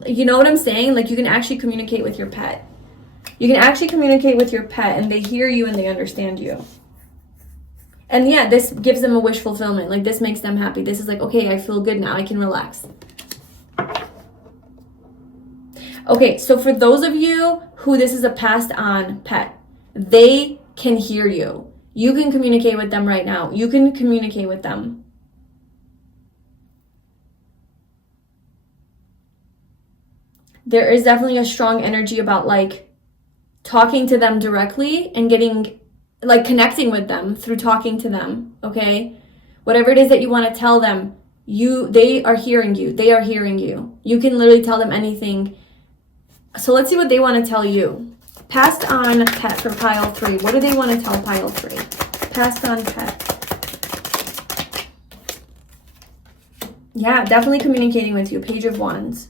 you know what I'm saying? Like, you can actually communicate with your pet. You can actually communicate with your pet and they hear you and they understand you. And yeah, this gives them a wish fulfillment. Like, this makes them happy. This is like, okay, I feel good now. I can relax. Okay, so for those of you who this is a passed on pet, they can hear you. You can communicate with them right now. You can communicate with them. There is definitely a strong energy about like talking to them directly and getting, like, connecting with them through talking to them, okay? Whatever it is that you want to tell them, they are hearing you. They are hearing you. You can literally tell them anything. So let's see what they want to tell you. Passed on pet for pile 3. What do they want to tell pile 3? Passed on pet. Yeah, definitely communicating with you. Page of Wands.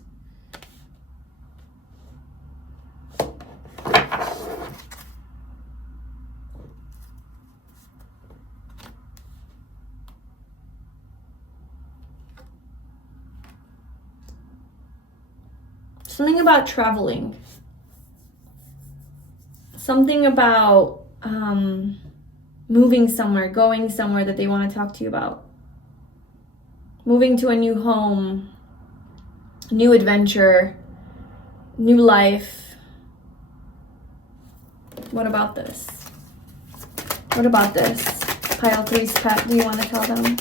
Something about traveling. Something about moving somewhere, going somewhere that they want to talk to you about. Moving to a new home, new adventure, new life. What about this? What about this? Pile 3's pet, do you want to tell them?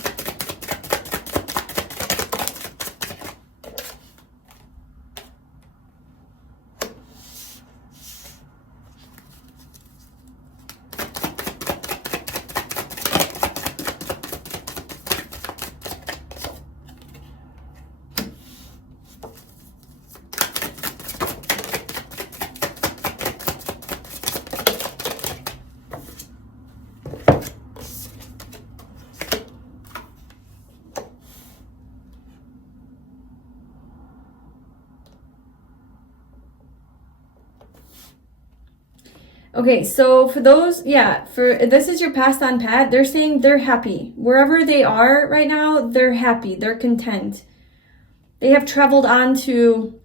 Okay, so for those, yeah, for this is your passed on pet, they're saying they're happy. Wherever they are right now, they're happy, they're content. They have traveled on to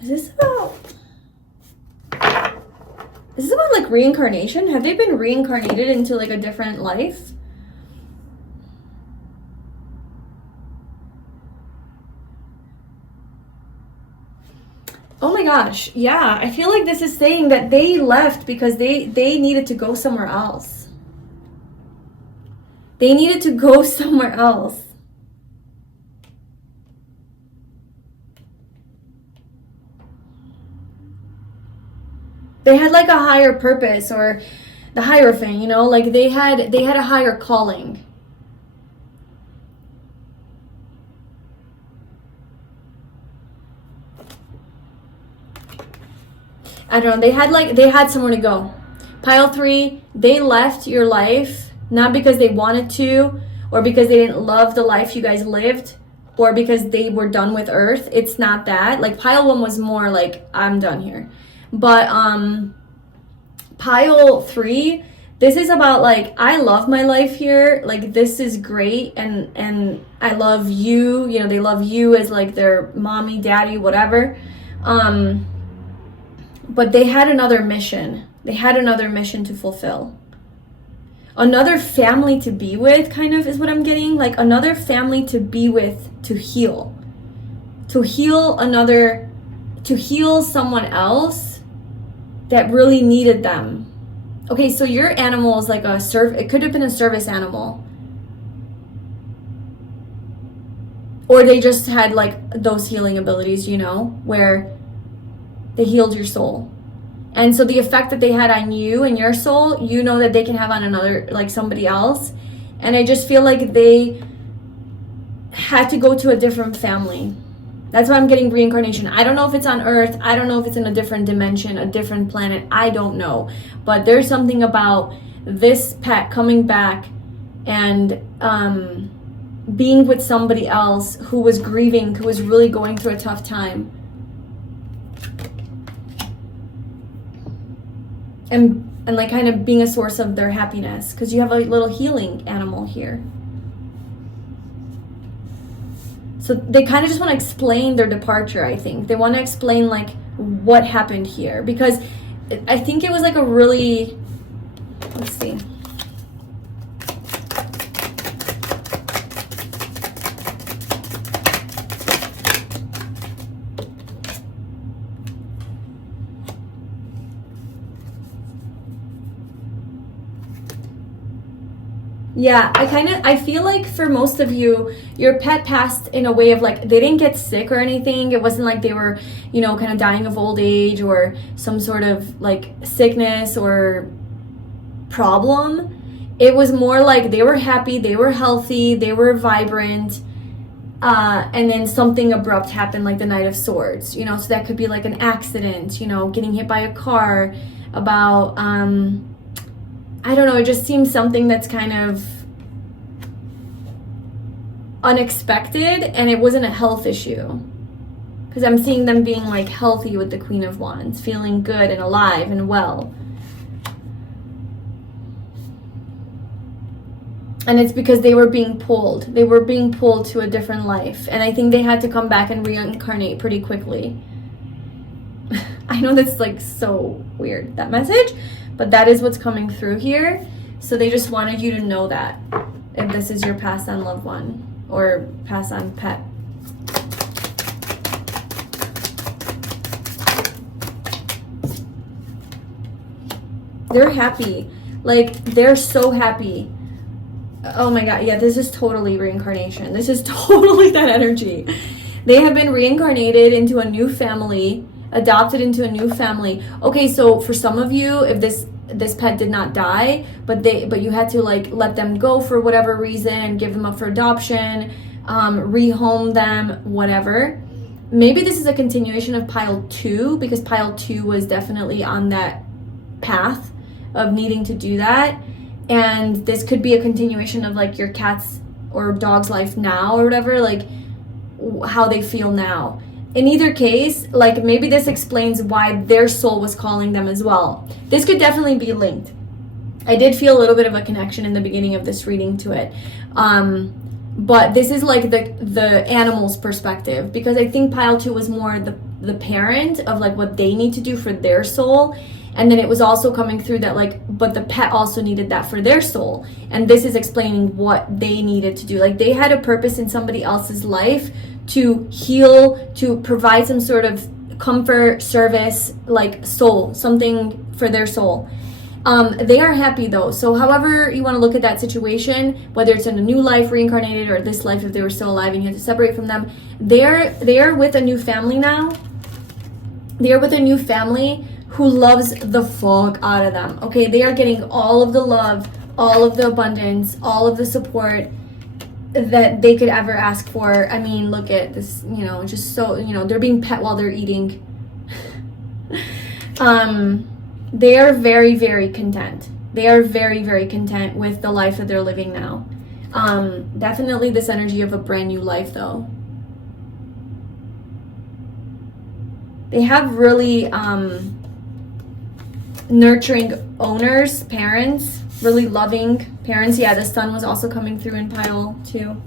Is this about like reincarnation? Have they been reincarnated into like a different life? Oh my gosh, yeah. I feel like this is saying that they left because they needed to go somewhere else. They needed to go somewhere else. They had like a higher purpose, or the Hierophant, you know, like they had a higher calling. I don't know, they had somewhere to go. Pile 3, they left your life not because they wanted to, or because they didn't love the life you guys lived, or because they were done with Earth. It's not that. Like pile 1 was more like, I'm done here. But pile 3, this is about like, I love my life here, like this is great, and I love you, you know, they love you as like their mommy, daddy, whatever. But they had another mission. They had another mission to fulfill. Another family to be with, kind of, is what I'm getting. Like another family to be with, to heal. To heal someone else that really needed them. Okay, so your animal is like it could have been a service animal. Or they just had like those healing abilities, you know, where they healed your soul. And so the effect that they had on you and your soul, you know that they can have on another, like somebody else. And I just feel like they had to go to a different family. That's why I'm getting reincarnation. I don't know if it's on Earth. I don't know if it's in a different dimension, a different planet. I don't know. But there's something about this pet coming back and being with somebody else who was grieving, who was really going through a tough time. And like kind of being a source of their happiness, because you have a little healing animal here. So they kind of just want to explain their departure, I think. They want to explain like what happened here, because I think it was like a really, let's see. Yeah, I feel like for most of you, your pet passed in a way of like, they didn't get sick or anything. It wasn't like they were, you know, kind of dying of old age or some sort of like sickness or problem. It was more like they were happy, they were healthy, they were vibrant. And then something abrupt happened, like the Knight of Swords, you know, so that could be like an accident, you know, getting hit by a car, about, I don't know, it just seems something that's kind of unexpected, and it wasn't a health issue. Because I'm seeing them being like healthy with the Queen of Wands, feeling good and alive and well. And it's because they were being pulled. They were being pulled to a different life. And I think they had to come back and reincarnate pretty quickly. I know that's like so weird, that message. But that is what's coming through here. So they just wanted you to know that, if this is your passed on loved one or passed on pet. They're happy. Like, they're so happy. Oh my God. Yeah, this is totally reincarnation. This is totally that energy. They have been reincarnated into a new family, adopted into a new family. Okay, so for some of you, if this pet did not die, but you had to like let them go for whatever reason, give them up for adoption, rehome them, whatever. Maybe this is a continuation of pile 2, because pile 2 was definitely on that path of needing to do that. And this could be a continuation of like your cat's or dog's life now or whatever, like how they feel now. In either case, like maybe this explains why their soul was calling them as well. This could definitely be linked. I did feel a little bit of a connection in the beginning of this reading to it. But this is like the animal's perspective, because I think pile 2 was more the parent of like what they need to do for their soul. And then it was also coming through that like, but the pet also needed that for their soul. And this is explaining what they needed to do. Like they had a purpose in somebody else's life to heal, to provide some sort of comfort, service, like soul, something for their soul. They are happy though. So however you want to look at that situation, whether it's in a new life, reincarnated, or this life if they were still alive and you had to separate from them, they're with a new family now. They're with a new family who loves the fuck out of them. Okay, they are getting all of the love, all of the abundance, all of the support that they could ever ask for. I mean, look at this, you know, just so, you know, they're being pet while they're eating. They are very, very content. They are very, very content with the life that they're living now. Definitely this energy of a brand new life though. They have really nurturing owners, parents, really loving parents. Yeah, the sun was also coming through in pile 2.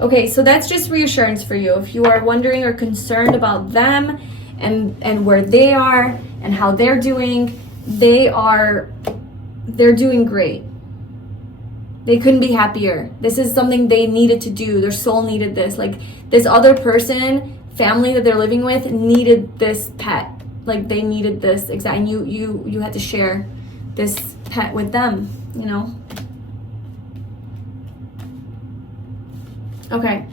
Okay, so that's just reassurance for you. If you are wondering or concerned about them and where they are and how they're doing, they're doing great. They couldn't be happier. This is something they needed to do. Their soul needed this. Like, this other person, family that they're living with, needed this pet. Like, they needed this exact, and you had to share this pet with them, you know? Okay.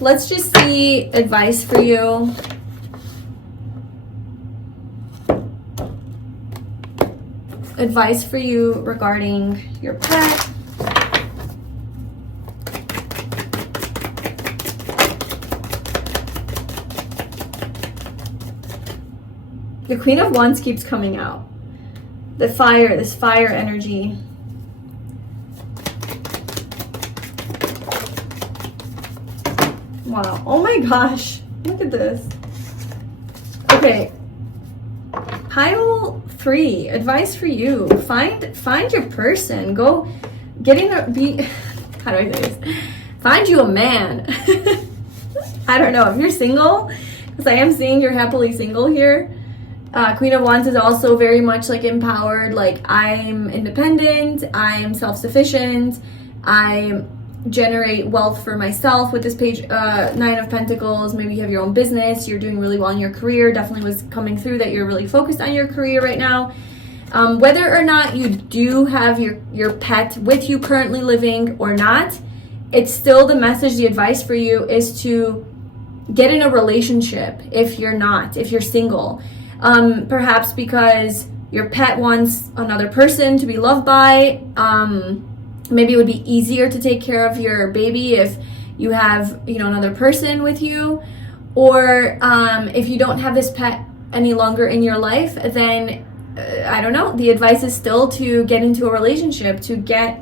Let's just see advice for you. Advice for you regarding your pet. The Queen of Wands keeps coming out. This fire energy. Wow. Oh my gosh. Look at this. Okay. Pile 3. Advice for you. Find your person. Go get in a how do I say this? Find you a man. I don't know. If you're single, because I am seeing you're happily single here. Queen of Wands is also very much like empowered. Like, I'm independent. I'm self-sufficient. I generate wealth for myself with this page. 9 of Pentacles. Maybe you have your own business. You're doing really well in your career. Definitely was coming through that you're really focused on your career right now. Whether or not you do have your pet with you currently living or not, it's still the message, the advice for you is to get in a relationship if you're single. Perhaps because your pet wants another person to be loved by. Maybe it would be easier to take care of your baby if you have, another person with you. Or if you don't have this pet any longer in your life, then I don't know. The advice is still to get into a relationship, yeah.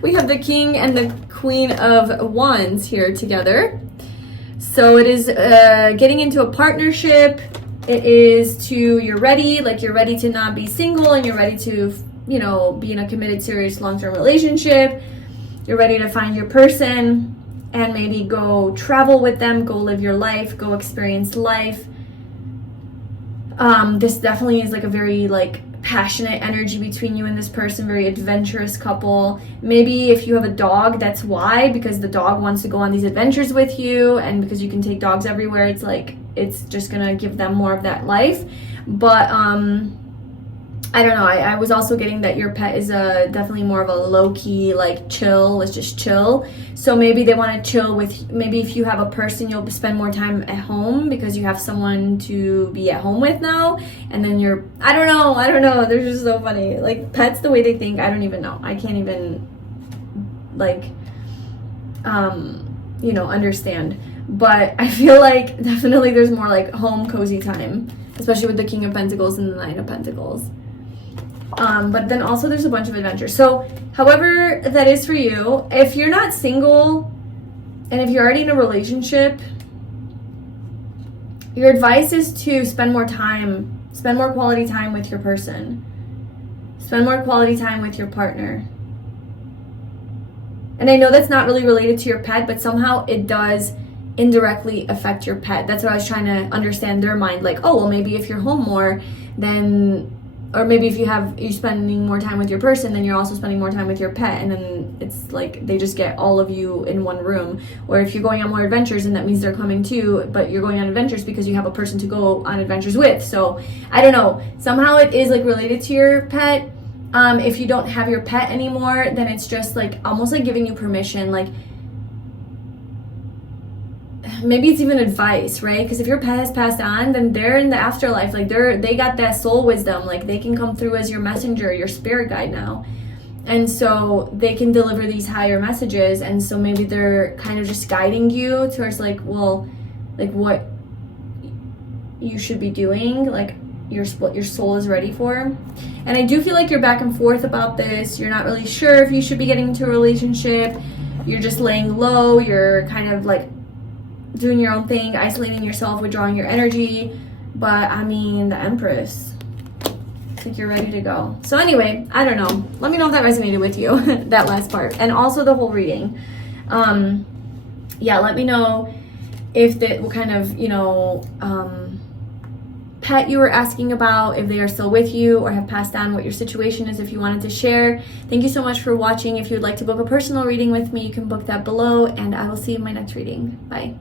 We have the King and the Queen of Wands here together. So it is getting into a partnership. It is you're ready to not be single, and you're ready to, be in a committed, serious, long-term relationship. You're ready to find your person and maybe go travel with them, go live your life, go experience life. This definitely is like a very passionate energy between you and this person, very adventurous couple. Maybe if you have a dog, that's why, because the dog wants to go on these adventures with you, and because you can take dogs everywhere, it's just gonna give them more of that life. But I don't know, I was also getting that your pet is definitely more of a low-key, chill, let's just chill. So maybe they want to chill with, maybe if you have a person, you'll spend more time at home because you have someone to be at home with now. And then I don't know, they're just so funny. Pets, the way they think, I don't even know. I can't even, understand. But I feel like definitely there's more home cozy time, especially with the King of Pentacles and the 9 of Pentacles. But then also there's a bunch of adventures. So however that is for you, if you're not single and if you're already in a relationship, your advice is to spend more quality time with your person. Spend more quality time with your partner. And I know that's not really related to your pet, but somehow it does indirectly affect your pet. That's what I was trying to understand their mind. Maybe if you're home more, then, or maybe if you're spending more time with your person, then you're also spending more time with your pet, and then it's they just get all of you in one room. Or if you're going on more adventures, and that means they're coming too, but you're going on adventures because you have a person to go on adventures with. So I don't know, somehow it is related to your pet. If you don't have your pet anymore, then it's just almost giving you permission, maybe it's even advice, right? Because if your pet has passed on, then they're in the afterlife. They got that soul wisdom. They can come through as your messenger, your spirit guide now. And so they can deliver these higher messages. And so maybe they're kind of just guiding you towards what you should be doing, your soul is ready for. And I do feel you're back and forth about this. You're not really sure if you should be getting into a relationship. You're just laying low. You're kind of doing your own thing, isolating yourself, withdrawing your energy. But the Empress, it's you're ready to go. So anyway, I don't know, let me know if that resonated with you. That last part, and also the whole reading. Yeah, let me know if what kind of, pet you were asking about, if they are still with you or have passed on, what your situation is, if you wanted to share. Thank you so much for watching. If you would like to book a personal reading with me, you can book that below, and I will see you in my next reading. Bye.